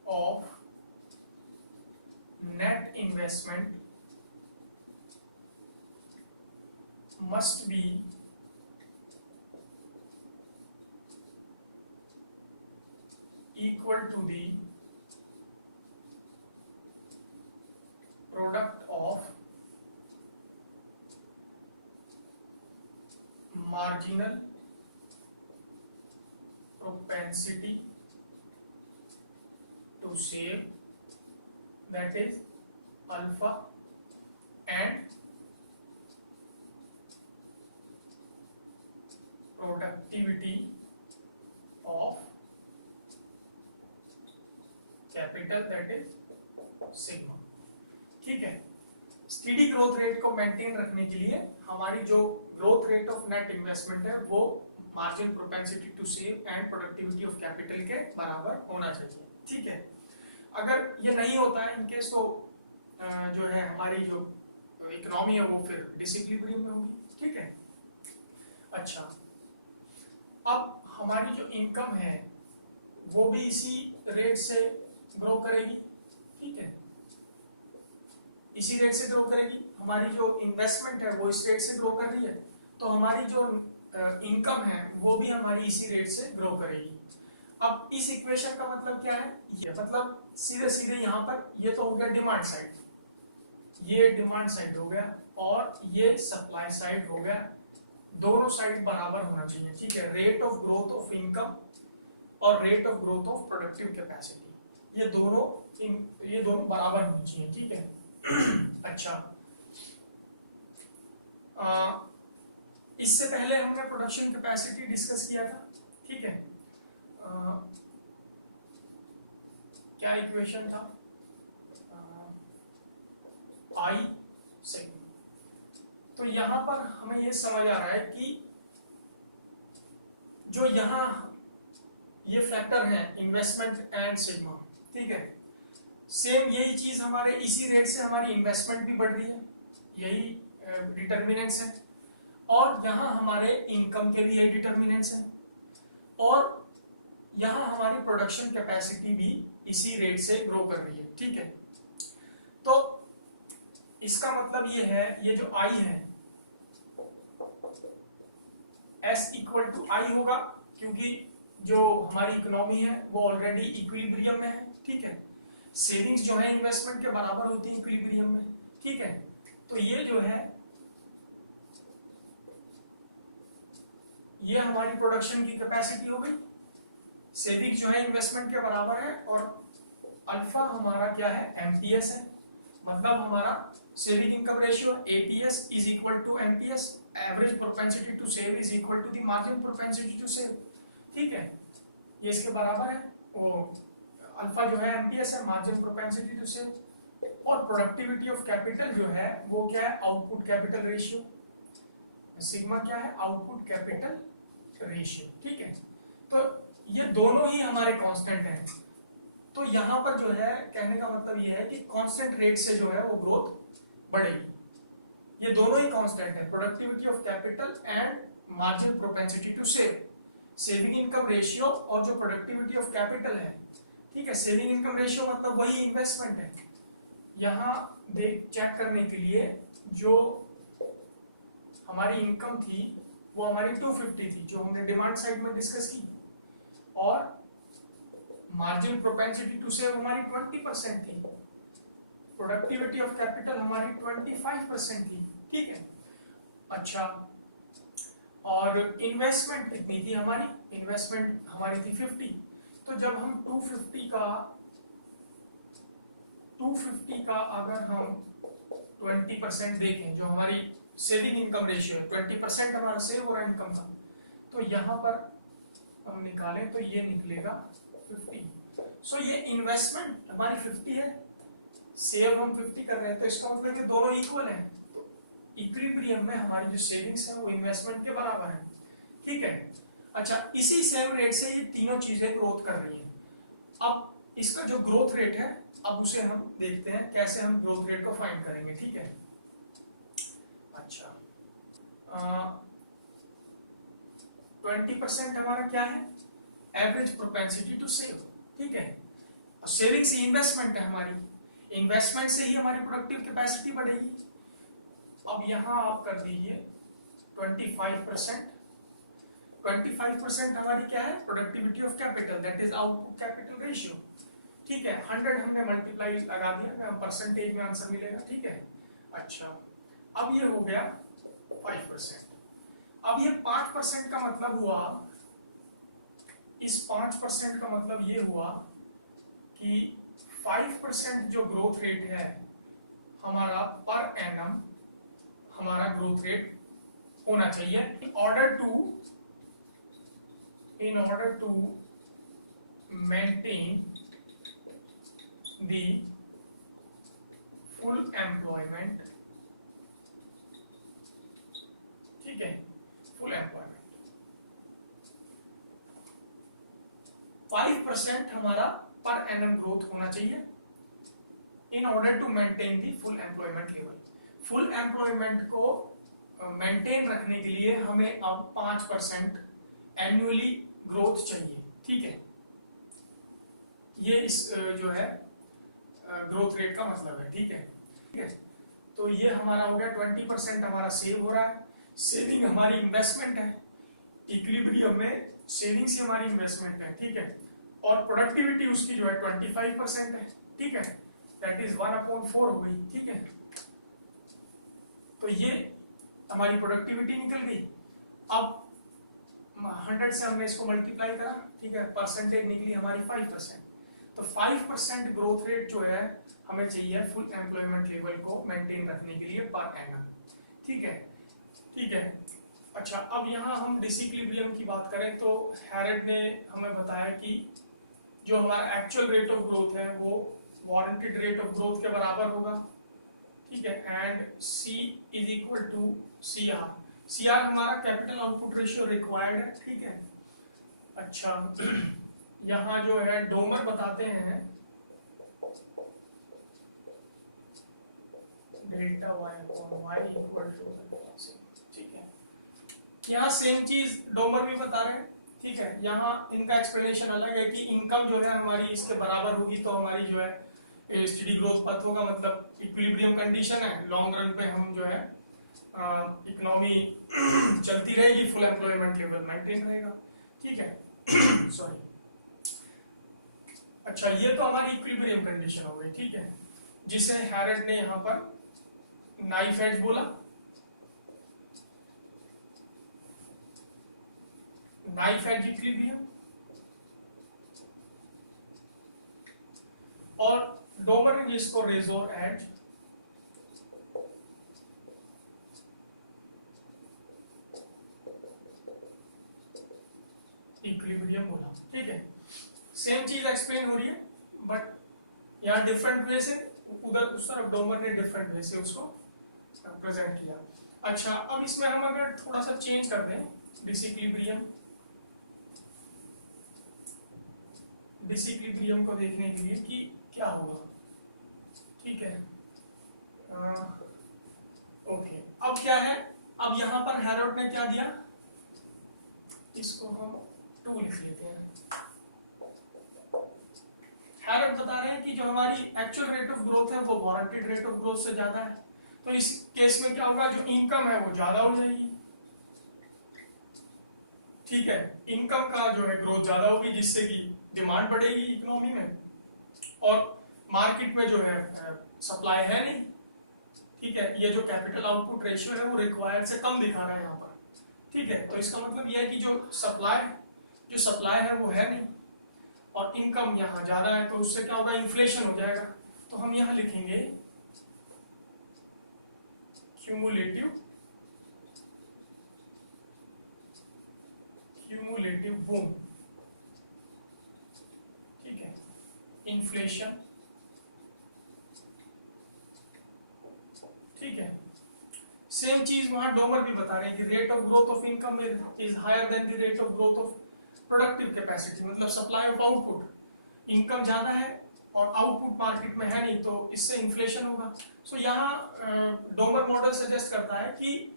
of net investment must be equal to the product of marginal propensity to save, that is alpha, and productivity of capital, that is sigma. ठीक है, steady growth rate को maintain रखने के लिए हमारी जो growth rate of net investment है वो margin propensity to save and productivity of capital के बराबर होना चाहिए। ठीक है, अगर ये नहीं होता है इनकेस तो जो है हमारी जो इकोनॉमी है वो फिर डिसइक्विलिब्रियम में होगी। ठीक है, अच्छा, अब हमारी जो इनकम है वो भी इसी रेट से ग्रो करेगी। ठीक है, इसी रेट से ग्रो करेगी। हमारी जो इन्वेस्टमेंट है वो इस रेट से ग्रो कर रही है, तो हमारी जो इनकम है वो भी हमारी इसी रेट से ग्रो करेगी। अब इस इक्वेशन का मतलब क्या है, ये मतलब सीधे सीधे यहाँ पर ये तो हो गया डिमांड साइड, ये डिमांड साइड हो गया और ये सप्लाई साइड हो गया। दोनों साइड बराबर होना चाहिए। ठीक है, rate of growth of income और rate of growth of productive capacity, ये दोनों बराबर होनी चाहिए। ठीक है, अच्छा, इससे पहले हमने प्रोडक्शन कैपेसिटी डिस्कस किया था। ठीक है, क्या इक्वेशन था, आई सेगमेंट। तो यहां पर हमें ये समझ आ रहा है कि जो यहां ये फैक्टर है इन्वेस्टमेंट एंड सिग्मा। ठीक है, सेम यही चीज हमारे इसी रेट से हमारी इन्वेस्टमेंट भी बढ़ रही है, यही डिटर्मिनेंट्स है, और यहाँ हमारे इनकम के लिए डिटर्मिनेंट्स है, और यहाँ हमारी प्रोडक्शन कैपेसिटी भी इसी रेट से ग्रो कर रही है। ठीक है, तो इसका मतलब ये है, ये जो आई है S इक्वल टू आई होगा, क्योंकि जो हमारी इकोनॉमी है वो ऑलरेडी इक्विलिब्रियम में है। ठीक है, सेविंग्स जो है इन्वेस्टमेंट के बराबर होती है इक्विलिब्रियम में। ठीक है, तो ये जो है ये हमारी प्रोडक्शन की कैपेसिटी हो गई, सेविंग्स जो है इन्वेस्टमेंट के बराबर है, और अल्फा हमारा क्या है, एमपीएस है, मतलब हमारा saving income ratio APS is equal to MPS, average propensity to save is equal to the margin propensity to save. ठीक है, ये इसके बराबर है, वो अल्फा जो है एमपीएस है, मार्जिन प्रोपेंसिटी टू सेव, और प्रोडक्टिविटी ऑफ कैपिटल जो है वो क्या है, आउटपुट कैपिटल रेशियो, सिग्मा क्या है, आउटपुट कैपिटल रेशियो। ठीक है, तो ये दोनों ही हमारे कांस्टेंट हैं। तो यहाँ पर जो है कहने का मतलब ये है कि कांस्टेंट रेट से जो है वो ग्रोथ बढ़ेगी। ये दोनों ही कांस्टेंट है, productivity of capital and margin propensity to save, saving income ratio और जो प्रोडक्टिविटी ऑफ कैपिटल है। ठीक है, सेविंग इनकम रेशियो मतलब वही इन्वेस्टमेंट है। यहाँ देख चेक करने के लिए जो हमारी इनकम थी वो हमारी 250 थी, जो हमने डिमांड साइड में डिस्कस की, और मार्जिन प्रोपेंसिटी टू सेव हमारी 20% थी, प्रोडक्टिविटी ऑफ कैपिटल हमारी 25% थी। ठीक है, अच्छा, और इन्वेस्टमेंट कितनी थी हमारी, इन्वेस्टमेंट हमारी थी 50। तो जब हम 250 का अगर हम 20% देखें, जो हमारी सेविंग इनकम रेशियो है, 20% हमारा सेव हो रहा है इनकम का, तो यहाँ पर हम निकालें तो ये निकलेगा 50। सो ये इन्वेस्टमेंट हमारी 50 है, सेव हम 50 कर रहे हैं, तो इसका मतलब ये दोनों इक्वल है। इक्विलिब्रियम में हमारी जो सेविंग्स है वो इन्वेस्टमेंट के बराबर है। ठीक है, अच्छा, इसी सेम रेट से ये तीनों चीजें ग्रोथ कर रही हैं। अब इसका जो ग्रोथ रेट है, अब उसे हम देखते हैं कैसे हम ग्रोथ रेट को फाइंड करेंगे। ठीक है, अच्छा, 20% हमारा क्या है, एवरेज प्रोपेंसिटी टू सेव। ठीक है, सेविंग्स इन्वेस्टमेंट है हमारी, इन्वेस्टमेंट से ही हमारी प्रोडक्टिव कैपेसिटी बढ़ेगी। अब यहां आप कर दीजिए 25%। 25% हमारी क्या है, productivity of capital, that is output capital ratio. ठीक है, 100 हमने मल्टीप्लाई लगा दिया, परसेंटेज में आंसर मिलेगा। ठीक है, अच्छा, अब ये हो गया 5%। अब ये 5% का मतलब हुआ, इस 5% का मतलब ये हुआ कि 5% जो ग्रोथ रेट है हमारा पर एनम, हमारा ग्रोथ रेट होना चाहिए in order to maintain the full employment, ठीक है, full employment 5% हमारा पर एनम ग्रोथ होना चाहिए in order to maintain the full employment level. Full employment को मेंटेन रखने के लिए हमें अब 5% एनुअली ग्रोथ चाहिए, ठीक है। ये इस जो है ग्रोथ रेट का मतलब है, ठीक है, ठीक है। तो ये हमारा हो गया 20% हमारा सेव हो रहा है, सेविंग हमारी इन्वेस्टमेंट है, इक्विलिब्रियम में सेविंग से हमारी इन्वेस्टमेंट है, ठीक है। और प्रोडक्टिविटी उसकी जो है 25% है, ठीक है, दैट इज 1/4 हो गई, ठीक है। तो ये हमारी प्रोडक्टिविटी निकल गई। अब 100 से हमने इसको मल्टीप्लाई करा, ठीक है, परसेंटेज निकली हमारी 5%। तो 5% ग्रोथ रेट जो है हमें चाहिए फुल एम्प्लॉयमेंट लेवल को मेंटेन रखने के लिए पर एनम, ठीक है, ठीक है। अच्छा, अब यहाँ हम डिसइक्विलिब्रियम की बात करें तो हैरेट ने हमें बताया कि जो हमारा एक्चुअल रेट ऑफ ग्रोथ है वो वारंटेड रेट ऑफ ग्रोथ के बराबर होगा, ठीक है, and C is equal to CR। CR हमारा कैपिटल आउटपुट रेशियो रिक्वायर्ड है, ठीक है। अच्छा, यहाँ जो है डोमर बताते हैं delta y upon y equal to, ठीक है। यहाँ सेम चीज डोमर भी बता रहे हैं, ठीक है। यहाँ इनका एक्सप्लेनेशन अलग है कि इनकम जो है हमारी इसके बराबर होगी तो हमारी जो है स्टेडी ग्रोथ पथ होगा, मतलब इक्विलिब्रियम कंडीशन है, लॉन्ग रन पे हम जो है इकोनॉमी चलती रहेगी, फुल एम्प्लॉयमेंट लेवल मेंटेन रहेगा, ठीक है। सॉरी। अच्छा, ये तो हमारी इक्विलिब्रियम कंडीशन हो गई, ठीक है, जिसे हैरेट ने यहाँ पर नाइफ एज बोला, नाइफ एज इक्विलिब्रियम, और डोमर ने जिसको रेजोर एज इक्विलिब्रियम बोला, ठीक है। सेम चीज एक्सप्लेन हो रही है बट यहाँ डिफरेंट वे से, उधर उस तरफ डोमर ने डिफरेंट वे से उसको प्रेजेंट किया। अच्छा, अब इसमें हम अगर थोड़ा सा चेंज कर दें डिसइक्विलिब्रियम को देखने के लिए कि क्या होगा, ठीक है। ओके, अब क्या है, अब यहाँ पर हैरोल्ड ने क्या दिया, इसको हम 2 लिख लेते हैं। हैरोल्ड बता रहे हैं कि जो हमारी एक्चुअल रेट ऑफ ग्रोथ है वो वारंटेड रेट ऑफ ग्रोथ से ज्यादा है, तो इस केस में क्या होगा, जो इनकम है वो ज्यादा हो जाएगी, ठीक है। इनकम का जो है ग्रोथ ज्यादा होगी जिससे कि डिमांड बढ़ेगी इकोनॉमी में, और मार्केट में जो है सप्लाई है नहीं, ठीक है। ये जो कैपिटल आउटपुट रेशियो है वो रिक्वायर्ड से कम दिखा रहा है यहाँ पर, ठीक है। तो इसका मतलब यह है कि जो सप्लाई है वो है नहीं और इनकम यहाँ ज्यादा है, तो उससे क्या होगा, इन्फ्लेशन हो जाएगा। तो हम यहाँ लिखेंगे क्यूमुलेटिव बूम, ठीक है, इन्फ्लेशन, ठीक है। सेम चीज वहां डोमर भी बता रहे हैं कि rate of growth of income is higher than the rate of growth of productive capacity, मतलब सप्लाई ऑफ आउटपुट, इनकम ज्यादा है और आउटपुट मार्केट में है नहीं, तो इससे इन्फ्लेशन होगा। सो यहाँ डोमर मॉडल सजेस्ट करता है कि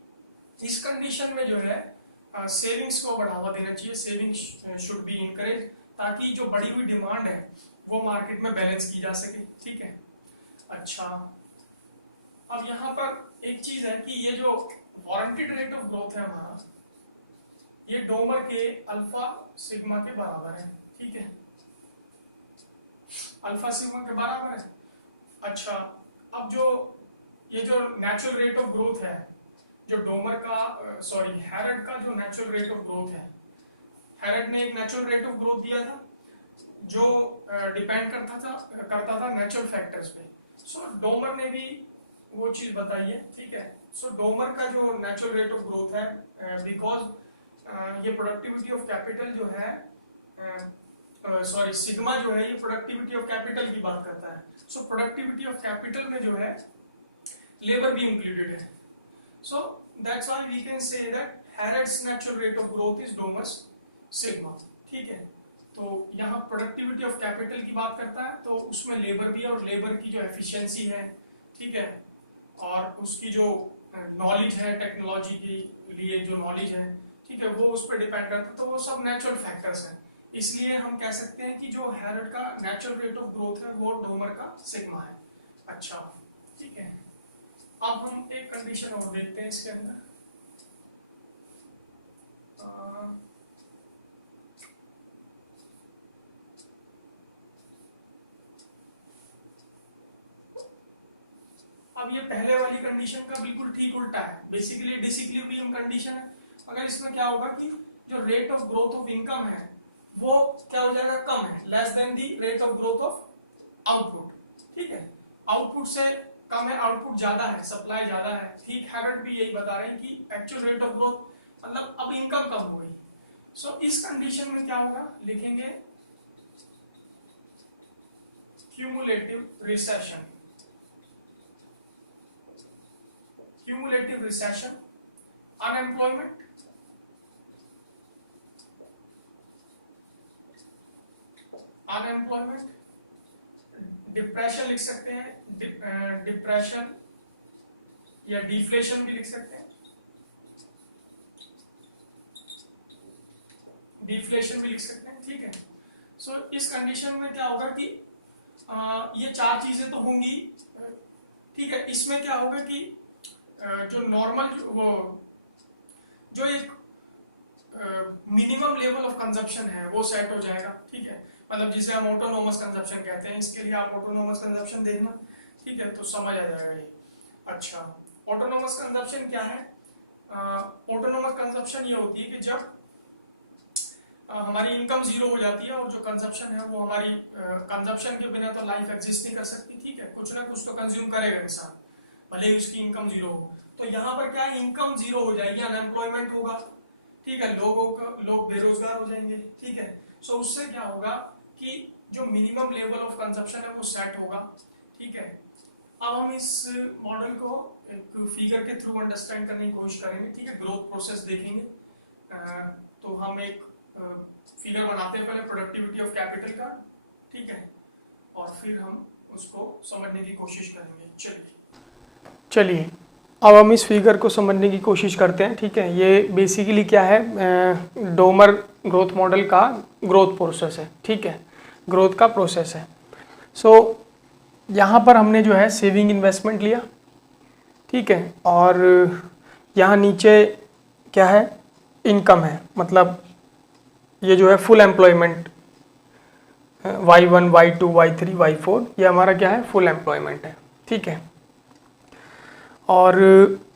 इस कंडीशन में जो है सेविंग्स को बढ़ावा देना चाहिए, सेविंग्स शुड बी इनकरेज, ताकि जो बढ़ी हुई डिमांड है वो मार्केट में बैलेंस की जा सके, ठीक है। अच्छा, अब यहाँ पर एक चीज है कि ये जो वारंटेड रेट ऑफ ग्रोथ है हमारा, ये डोमर के अल्फा सिग्मा के बराबर है, ठीक है, अल्फा सिग्मा के बराबर है। अच्छा, अब जो ये जो नेचुरल रेट ऑफ ग्रोथ है जो डोमर का हैरड का जो नेचुरल रेट ऑफ ग्रोथ है, हैरड ने एक नेचुरल रेट ऑफ ग्रोथ दिया था जो डिपेंड करता था नेचुरल फैक्टर्स पे। सो डोमर ने भी वो चीज बताई है, ठीक है। सो डोमर का जो नेचुरल रेट ऑफ ग्रोथ है, बिकॉज ये प्रोडक्टिविटी ऑफ कैपिटल जो है, सिग्मा जो है ये प्रोडक्टिविटी ऑफ कैपिटल की बात करता है। सो प्रोडक्टिविटी ऑफ कैपिटल में जो है लेबर भी इंक्लूडेड है। So that's why we can say that Harrod's natural rate of growth is Domar's sigma, ठीक है। तो यहाँ प्रोडक्टिविटी ऑफ कैपिटल की बात करता है तो उसमें लेबर भी है, और लेबर की जो एफिशिएंसी है, ठीक है, और उसकी जो नॉलेज है, टेक्नोलॉजी के लिए जो नॉलेज है, ठीक है, वो उस पर डिपेंड करता है। तो वो सब नेचुरल फैक्टर्स हैं, इसलिए हम कह सकते हैं कि जो हैरड का नेचुरल रेट ऑफ ग्रोथ है वो डोमर का सिग्मा है। अच्छा, ठीक है। अब हम एक कंडीशन और देखते हैं इसके अंदर। अब ये पहले वाली कंडीशन का बिल्कुल ठीक उल्टा है, बेसिकली डिसइक्विलिब्रियम कंडीशन है। अगर इसमें क्या होगा कि जो rate of growth of income है वो क्या हो जाएगा, कम है, less than the rate of growth of output, ठीक है। आउटपुट से कम है, आउटपुट ज्यादा है, सप्लाई ज्यादा है, ठीक। हैरड भी यही बता रहे हैं कि एक्चुअल रेट ऑफ ग्रोथ मतलब अब इनकम कम हो गई। सो इस कंडीशन में क्या होगा, लिखेंगे cumulative recession, cumulative recession, unemployment, unemployment, depression लिख सकते हैं, डिप्रेशन या डिफ्लेशन भी लिख सकते हैं, डिफ्लेशन भी लिख सकते हैं, ठीक है। सो इस कंडीशन में क्या होगा कि ये चार चीजें तो होंगी, ठीक है। इसमें क्या होगा कि जो नॉर्मल वो जो एक मिनिमम लेवल ऑफ कंजप्शन है वो सेट हो जाएगा, ठीक है। मतलब जिसे हम ऑटोनोमस कंजप्शन कहते हैं, इसके लिए आप ऑटोनोमस कंजप्शन देखना, ठीक है, तो समझ आ जाएगा ये। अच्छा, ऑटोनोमस कंजप्शन क्या है? ऑटोनोमस कंजप्शन ये होती है कि जब हमारी इनकम जीरो हो जाती है और जो कंजप्शन है वो हमारी कंजप्शन के बिना तो लाइफ एग्जिस्ट नहीं कर सकती, ठीक है। कुछ ना कुछ तो कंज्यूम करेगा इंसान, भले ही उसकी इनकम जीरो हो। तो यहाँ पर क्या है, इनकम जीरो हो जाएगी, अनएम्प्लॉयमेंट होगा, ठीक है, लोग बेरोजगार हो जाएंगे, ठीक है। सो उससे क्या होगा कि जो मिनिमम लेवल ऑफ कंजप्शन है वो सेट होगा, ठीक है। अब हम इस मॉडल को एक फिगर के थ्रू अंडरस्टैंड करने की कोशिश करेंगे, ठीक है। ग्रोथ प्रोसेस देखेंगे। तो हम एक फिगर बनाते हैं पहले प्रोडक्टिविटी ऑफ कैपिटल का, ठीक है, और फिर हम उसको समझने की कोशिश करेंगे। चलिए अब हम इस फिगर को समझने की कोशिश करते हैं, ठीक है। ये बेसिकली क्या है, डोमर ग्रोथ मॉडल का ग्रोथ प्रोसेस है, ठीक है, ग्रोथ का प्रोसेस है। सो यहाँ पर हमने जो है सेविंग इन्वेस्टमेंट लिया, ठीक है, और यहाँ नीचे क्या है, इनकम है, मतलब ये जो है full employment, Y1, Y2, Y3, Y4 ये हमारा क्या है, फुल एम्प्लॉयमेंट है, ठीक है। और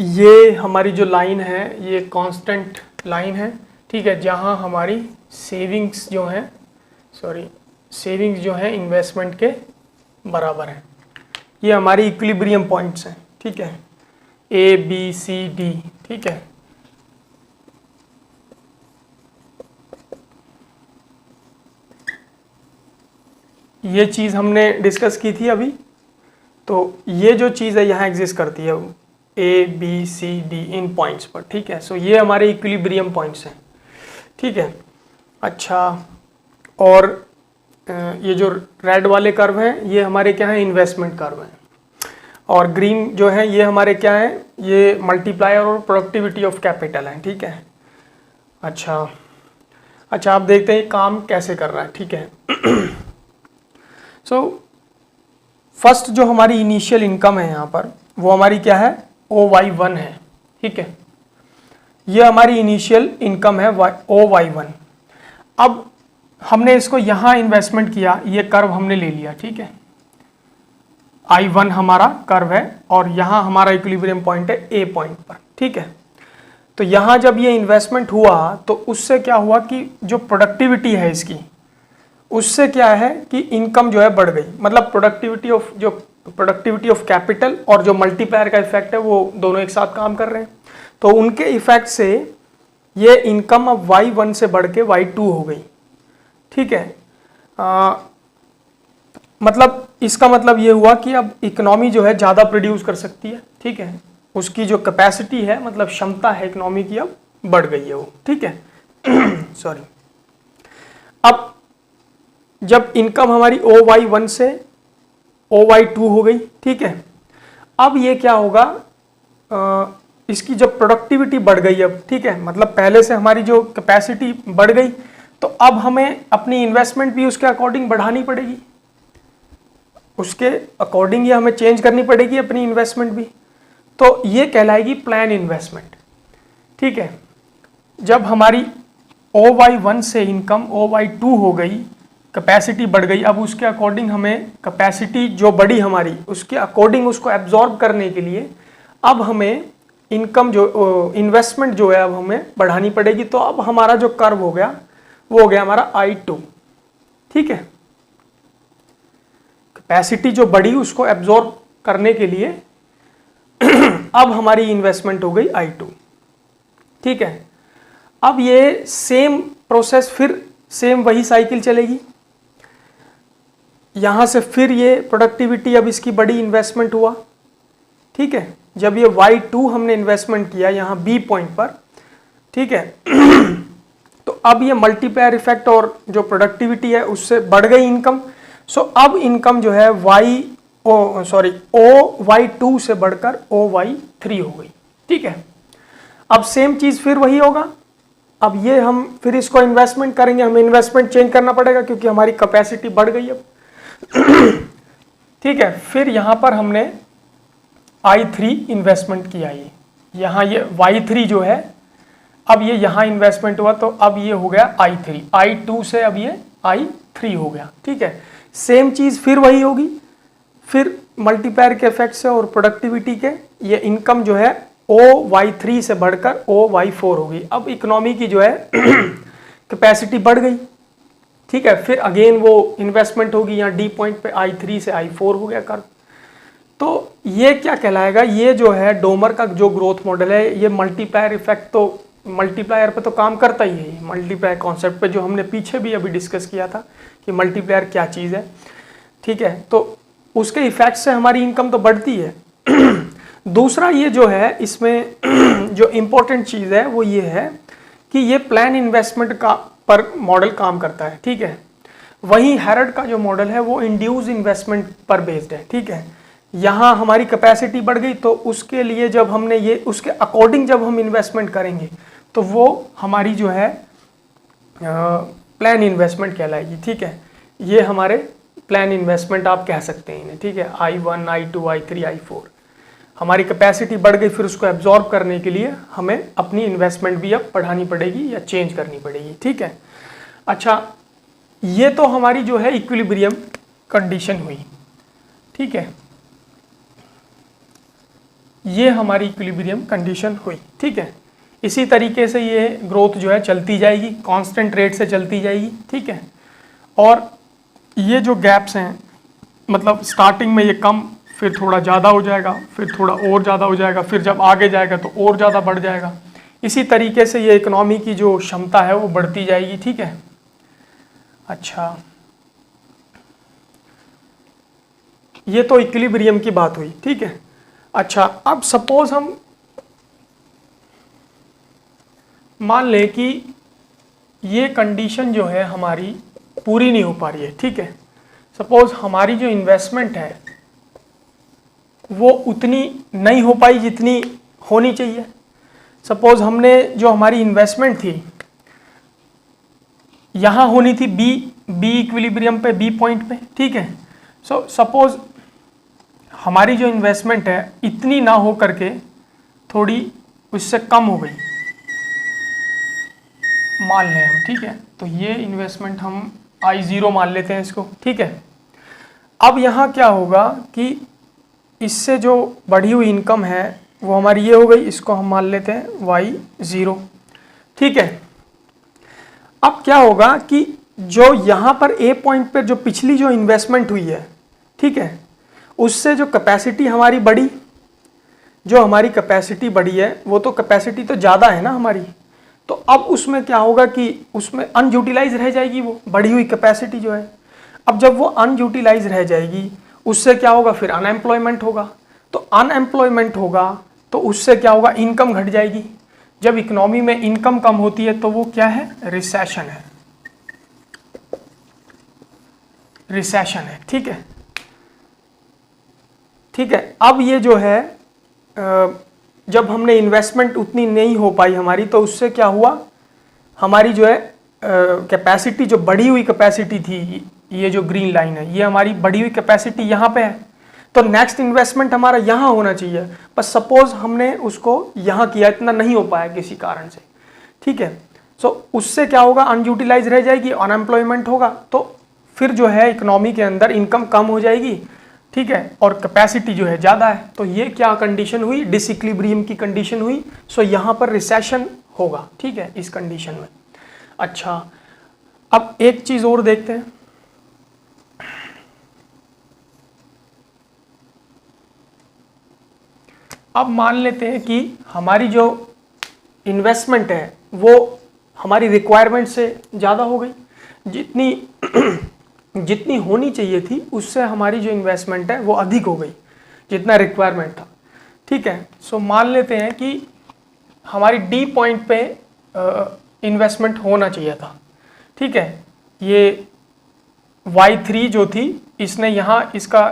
ये हमारी जो लाइन है ये कांस्टेंट लाइन है, ठीक है, जहाँ हमारी सेविंग्स जो हैं इन्वेस्टमेंट के बराबर है। ये हमारी इक्विलिब्रियम पॉइंट्स हैं, ठीक है, A, B, C, D, ठीक है। ये चीज़ हमने डिस्कस की थी अभी, तो ये जो चीज़ है यहाँ एग्जिस्ट करती है A, B, C, D in points पर, ठीक है। सो ये हमारे इक्विलिब्रियम पॉइंट्स हैं, ठीक है। अच्छा, और ये जो रेड वाले कर्व हैं ये हमारे क्या हैं, इन्वेस्टमेंट कर्व हैं, और ग्रीन जो है ये हमारे क्या है, ये मल्टीप्लायर और प्रोडक्टिविटी ऑफ कैपिटल है, ठीक है। अच्छा, आप देखते हैं काम कैसे कर रहा है, ठीक है। सो फर्स्ट जो हमारी इनिशियल इनकम है यहाँ पर वो हमारी क्या है, OY1 है, ठीक है। ये हमारी इनिशियल इनकम है OY1। अब हमने इसको यहाँ इन्वेस्टमेंट किया, ये कर्व हमने ले लिया, ठीक है। I1 हमारा कर्व है और यहाँ हमारा इक्विलिब्रियम पॉइंट है A पॉइंट पर, ठीक है। तो यहाँ जब ये इन्वेस्टमेंट हुआ तो उससे क्या हुआ कि जो प्रोडक्टिविटी है इसकी, उससे क्या है कि इनकम जो है बढ़ गई। मतलब प्रोडक्टिविटी ऑफ कैपिटल और जो मल्टीप्लायर का इफेक्ट है वो दोनों एक साथ काम कर रहे हैं, तो उनके इफेक्ट से ये इनकम अब Y1 से बढ़ के Y2 हो गई। ठीक है, मतलब इसका मतलब ये हुआ कि अब इकोनॉमी जो है ज़्यादा प्रोड्यूस कर सकती है। ठीक है, उसकी जो कैपेसिटी है, मतलब क्षमता है इकोनॉमी की, अब बढ़ गई है वो। ठीक है सॉरी। अब जब इनकम हमारी OY1 से OY2 हो गई, ठीक है, अब ये क्या होगा, इसकी जब प्रोडक्टिविटी बढ़ गई अब, ठीक है, मतलब पहले से हमारी जो कैपेसिटी बढ़ गई, तो अब हमें अपनी इन्वेस्टमेंट भी उसके अकॉर्डिंग बढ़ानी पड़ेगी, उसके अकॉर्डिंग ही हमें चेंज करनी पड़ेगी अपनी इन्वेस्टमेंट भी। तो ये कहलाएगी प्लान इन्वेस्टमेंट। ठीक है, जब हमारी OY1 से इनकम OY2 हो गई, कैपेसिटी बढ़ गई, अब उसके अकॉर्डिंग हमें कैपेसिटी जो बढ़ी हमारी, उसके अकॉर्डिंग उसको एब्जॉर्ब करने के लिए अब हमें इनकम जो इन्वेस्टमेंट जो है अब हमें बढ़ानी पड़ेगी। तो अब हमारा जो कर्व हो गया वो हो गया हमारा I2। ठीक है, कैपेसिटी जो बढ़ी उसको एब्जॉर्ब करने के लिए अब हमारी इन्वेस्टमेंट हो गई I2। ठीक है, अब ये सेम प्रोसेस, फिर सेम वही साइकिल चलेगी। यहां से फिर ये प्रोडक्टिविटी अब इसकी बड़ी, इन्वेस्टमेंट हुआ। ठीक है, जब ये Y2 हमने इन्वेस्टमेंट किया यहाँ B पॉइंट पर, ठीक है तो अब ये मल्टीप्लायर इफेक्ट और जो प्रोडक्टिविटी है उससे बढ़ गई इनकम। सो अब इनकम जो है OY2 से बढ़कर OY3 हो गई। ठीक है, अब सेम चीज फिर वही होगा। अब ये हम फिर इसको इन्वेस्टमेंट करेंगे, हमें इन्वेस्टमेंट चेंज करना पड़ेगा क्योंकि हमारी कैपेसिटी बढ़ गई अब ठीक है, फिर यहां पर हमने I3 इन्वेस्टमेंट किया। ये यहाँ ये Y3 जो है, अब ये यहाँ इन्वेस्टमेंट हुआ, तो अब ये हो गया I3, I2 से अब ये I3 हो गया। ठीक है, सेम चीज फिर वही होगी, फिर मल्टीप्लायर के इफेक्ट से और प्रोडक्टिविटी के ये इनकम जो है OY3 से बढ़कर OY4 होगी। अब इकोनॉमी की जो है कैपेसिटी बढ़ गई। ठीक है, फिर अगेन वो इन्वेस्टमेंट होगी, यहाँ D पॉइंट पे I3 से I4 हो गया कर्व। तो ये क्या कहलाएगा, ये जो है डोमर का जो ग्रोथ मॉडल है, ये मल्टीप्लायर इफेक्ट, तो मल्टीप्लायर पे तो काम करता ही है, मल्टीप्लायर कॉन्सेप्ट पे जो हमने पीछे भी अभी डिस्कस किया था कि मल्टीप्लायर क्या चीज़ है। ठीक है, तो उसके इफेक्ट से हमारी इनकम तो बढ़ती है दूसरा ये जो है इसमें जो इम्पोर्टेंट चीज़ है वो ये है कि ये प्लान इन्वेस्टमेंट का पर मॉडल काम करता है। ठीक है, वहीं हैरड का जो मॉडल है वो इंड्यूस इन्वेस्टमेंट पर बेस्ड है। ठीक है, यहाँ हमारी कैपेसिटी बढ़ गई, तो उसके लिए जब हमने ये उसके अकॉर्डिंग जब हम इन्वेस्टमेंट करेंगे तो वो हमारी जो है प्लान इन्वेस्टमेंट कहलाएगी। ठीक है, ये हमारे प्लान इन्वेस्टमेंट आप कह सकते हैं इन्हें। ठीक है, I1, I2, I3, I4 हमारी कैपेसिटी बढ़ गई, फिर उसको एब्जॉर्ब करने के लिए हमें अपनी इन्वेस्टमेंट भी अब बढ़ानी पड़ेगी या चेंज करनी पड़ेगी। ठीक है, अच्छा, ये तो हमारी जो है इक्विलिब्रियम कंडीशन हुई। ठीक है, ये हमारी इक्विलिब्रियम कंडीशन हुई। ठीक है, इसी तरीके से ये ग्रोथ जो है चलती जाएगी, कांस्टेंट रेट से चलती जाएगी। ठीक है, और ये जो गैप्स हैं, मतलब स्टार्टिंग में ये कम, फिर थोड़ा ज़्यादा हो जाएगा, फिर थोड़ा और ज़्यादा हो जाएगा, फिर जब आगे जाएगा तो और ज़्यादा बढ़ जाएगा। इसी तरीके से ये इकोनॉमी की जो क्षमता है वो बढ़ती जाएगी। ठीक है, अच्छा, ये तो इक्विलिब्रियम की बात हुई। ठीक है, अच्छा, अब सपोज हम मान लें कि ये कंडीशन जो है हमारी पूरी नहीं हो पा रही है। ठीक है, सपोज हमारी जो इन्वेस्टमेंट है वो उतनी नहीं हो पाई जितनी होनी चाहिए। सपोज हमने जो हमारी इन्वेस्टमेंट थी यहाँ होनी थी बी इक्विलिब्रियम पे, बी पॉइंट पे। ठीक है, सो सपोज हमारी जो इन्वेस्टमेंट है इतनी ना हो करके थोड़ी उससे कम हो गई मान लें हम। ठीक है, तो ये इन्वेस्टमेंट हम I0 मान लेते हैं इसको। ठीक है, अब यहाँ क्या होगा कि इससे जो बढ़ी हुई इनकम है वो हमारी ये हो गई, इसको हम मान लेते हैं y0, ठीक है। अब क्या होगा कि जो यहाँ पर ए पॉइंट पर जो पिछली जो इन्वेस्टमेंट हुई है, ठीक है, उससे जो कैपेसिटी हमारी बढ़ी, जो हमारी कैपेसिटी बढ़ी है वो तो कैपेसिटी तो ज़्यादा है ना हमारी, तो अब उसमें क्या होगा कि उसमें अनयूटिलाइज रह जाएगी वो बढ़ी हुई कैपेसिटी जो है। अब जब वो अनयूटिलाइज रह जाएगी उससे क्या होगा, फिर अनएम्प्लॉयमेंट होगा। तो अनएम्प्लॉयमेंट होगा तो उससे क्या होगा, इनकम घट जाएगी। जब इकोनॉमी में इनकम कम होती है तो वो क्या है, रिसेशन है, रिसेशन है, ठीक है, ठीक है। अब ये जो है जब हमने इन्वेस्टमेंट उतनी नहीं हो पाई हमारी, तो उससे क्या हुआ, हमारी जो है कैपेसिटी, जो बढ़ी हुई कैपेसिटी थी, ये जो ग्रीन लाइन है ये हमारी बढ़ी हुई कैपेसिटी यहाँ पे है, तो नेक्स्ट इन्वेस्टमेंट हमारा यहाँ होना चाहिए। बस सपोज हमने उसको यहाँ किया, इतना नहीं हो पाया किसी कारण से, ठीक है। सो उससे क्या होगा, अनयूटिलाइज रह जाएगी, अनएम्प्लॉयमेंट होगा, तो फिर जो है इकोनॉमी के अंदर इनकम कम हो जाएगी, ठीक है, और कैपेसिटी जो है ज़्यादा है। तो ये क्या कंडीशन हुई, डिसइक्विलिब्रियम की कंडीशन हुई। सो यहाँ पर रिसेशन होगा, ठीक है, इस कंडीशन में। अच्छा, अब एक चीज़ और देखते हैं। अब मान लेते हैं कि हमारी जो इन्वेस्टमेंट है वो हमारी रिक्वायरमेंट से ज़्यादा हो गई, जितनी होनी चाहिए थी उससे हमारी जो इन्वेस्टमेंट है वो अधिक हो गई जितना रिक्वायरमेंट था, ठीक है। सो मान लेते हैं कि हमारी डी पॉइंट पे इन्वेस्टमेंट होना चाहिए था, ठीक है। ये y3 जो थी, इसने यहाँ, इसका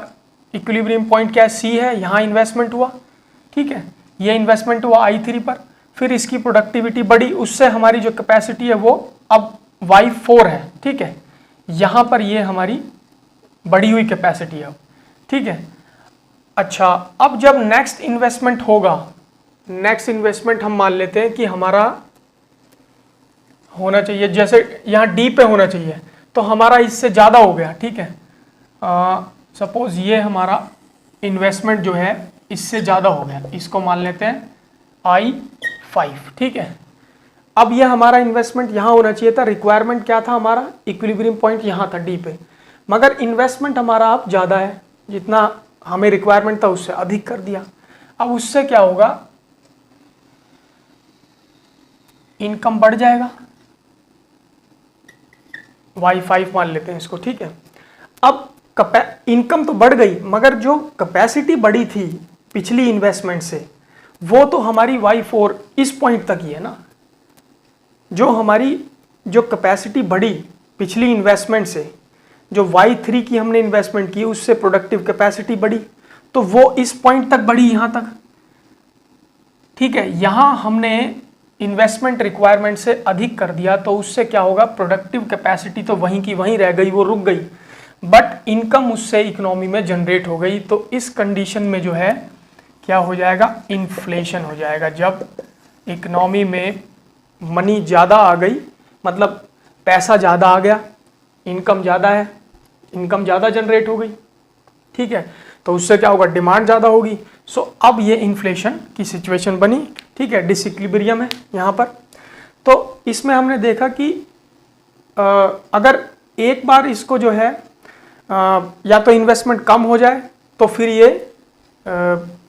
इक्विलिब्रियम पॉइंट क्या है, C है, यहाँ इन्वेस्टमेंट हुआ, ठीक है, ये इन्वेस्टमेंट हुआ I3 पर, फिर इसकी प्रोडक्टिविटी बढ़ी, उससे हमारी जो कैपेसिटी है वो अब y4 है, ठीक है। यहाँ पर ये हमारी बढ़ी हुई कैपेसिटी है, ठीक है। अच्छा, अब जब नेक्स्ट इन्वेस्टमेंट होगा, नेक्स्ट इन्वेस्टमेंट हम मान लेते हैं कि हमारा होना चाहिए, जैसे यहाँ डी पे होना चाहिए, तो हमारा इससे ज़्यादा हो गया, ठीक है। सपोज ये हमारा इन्वेस्टमेंट जो है इससे ज़्यादा हो गया, इसको मान लेते हैं I5, ठीक है। अब ये हमारा इन्वेस्टमेंट यहाँ होना चाहिए था, रिक्वायरमेंट क्या था हमारा, इक्विलिब्रियम पॉइंट यहाँ था डी पे, मगर इन्वेस्टमेंट हमारा अब ज़्यादा है, जितना हमें रिक्वायरमेंट था उससे अधिक कर दिया। अब उससे क्या होगा, इनकम बढ़ जाएगा, y5 मान लेते हैं इसको, ठीक है। अब इनकम तो बढ़ गई, मगर जो कैपेसिटी बढ़ी थी पिछली इन्वेस्टमेंट से, वो तो हमारी y4 इस पॉइंट तक ही है ना। जो हमारी जो कैपेसिटी बढ़ी पिछली इन्वेस्टमेंट से, जो y3 की हमने इन्वेस्टमेंट की, उससे प्रोडक्टिव कैपेसिटी बढ़ी, तो वो इस पॉइंट तक बढ़ी, यहाँ तक, ठीक है। यहाँ हमने इन्वेस्टमेंट रिक्वायरमेंट से अधिक कर दिया, तो उससे क्या होगा, प्रोडक्टिव कैपेसिटी तो वहीं की वहीं रह गई, वो रुक गई, बट इनकम उससे इकोनॉमी में जनरेट हो गई। तो इस कंडीशन में जो है क्या हो जाएगा, इन्फ्लेशन हो जाएगा। जब इकोनॉमी में मनी ज़्यादा आ गई, मतलब पैसा ज़्यादा आ गया, इनकम ज़्यादा है, इनकम ज़्यादा जनरेट हो गई, ठीक है, तो उससे क्या होगा, डिमांड ज़्यादा होगी। सो अब ये इन्फ्लेशन की सिचुएशन बनी, ठीक है, डिसइक्विलिब्रियम है यहाँ पर। तो इसमें हमने देखा कि अगर एक बार इसको जो है या तो इन्वेस्टमेंट कम हो जाए, तो फिर ये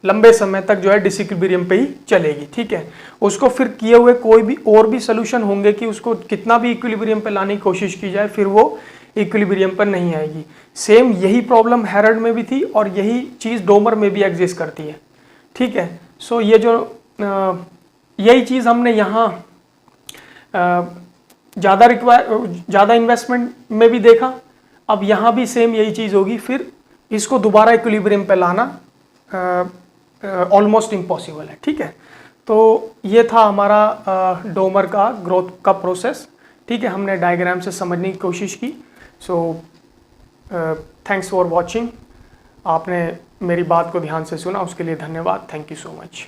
लंबे समय तक जो है डिसइक्विलिब्रियम पे ही चलेगी, ठीक है। उसको फिर किए हुए कोई भी और भी सोल्यूशन होंगे कि उसको कितना भी इक्विलिब्रियम पे लाने की कोशिश की जाए, फिर वो इक्विलिब्रियम पर नहीं आएगी। सेम यही प्रॉब्लम हेरल्ड में भी थी और यही चीज़ डोमर में भी एग्जिस्ट करती है, ठीक है। सो ये जो यही चीज़ हमने यहाँ ज़्यादा इन्वेस्टमेंट में भी देखा, अब यहाँ भी सेम यही चीज़ होगी, फिर इसको दोबारा इक्विलिब्रियम पे लाना ऑलमोस्ट इम्पॉसिबल है, ठीक है। तो ये था हमारा डोमर का ग्रोथ का प्रोसेस, ठीक है। हमने डायग्राम से समझने की कोशिश की। So thanks for watching. आपने मेरी बात को ध्यान से सुना, उसके लिए धन्यवाद। Thank you so much.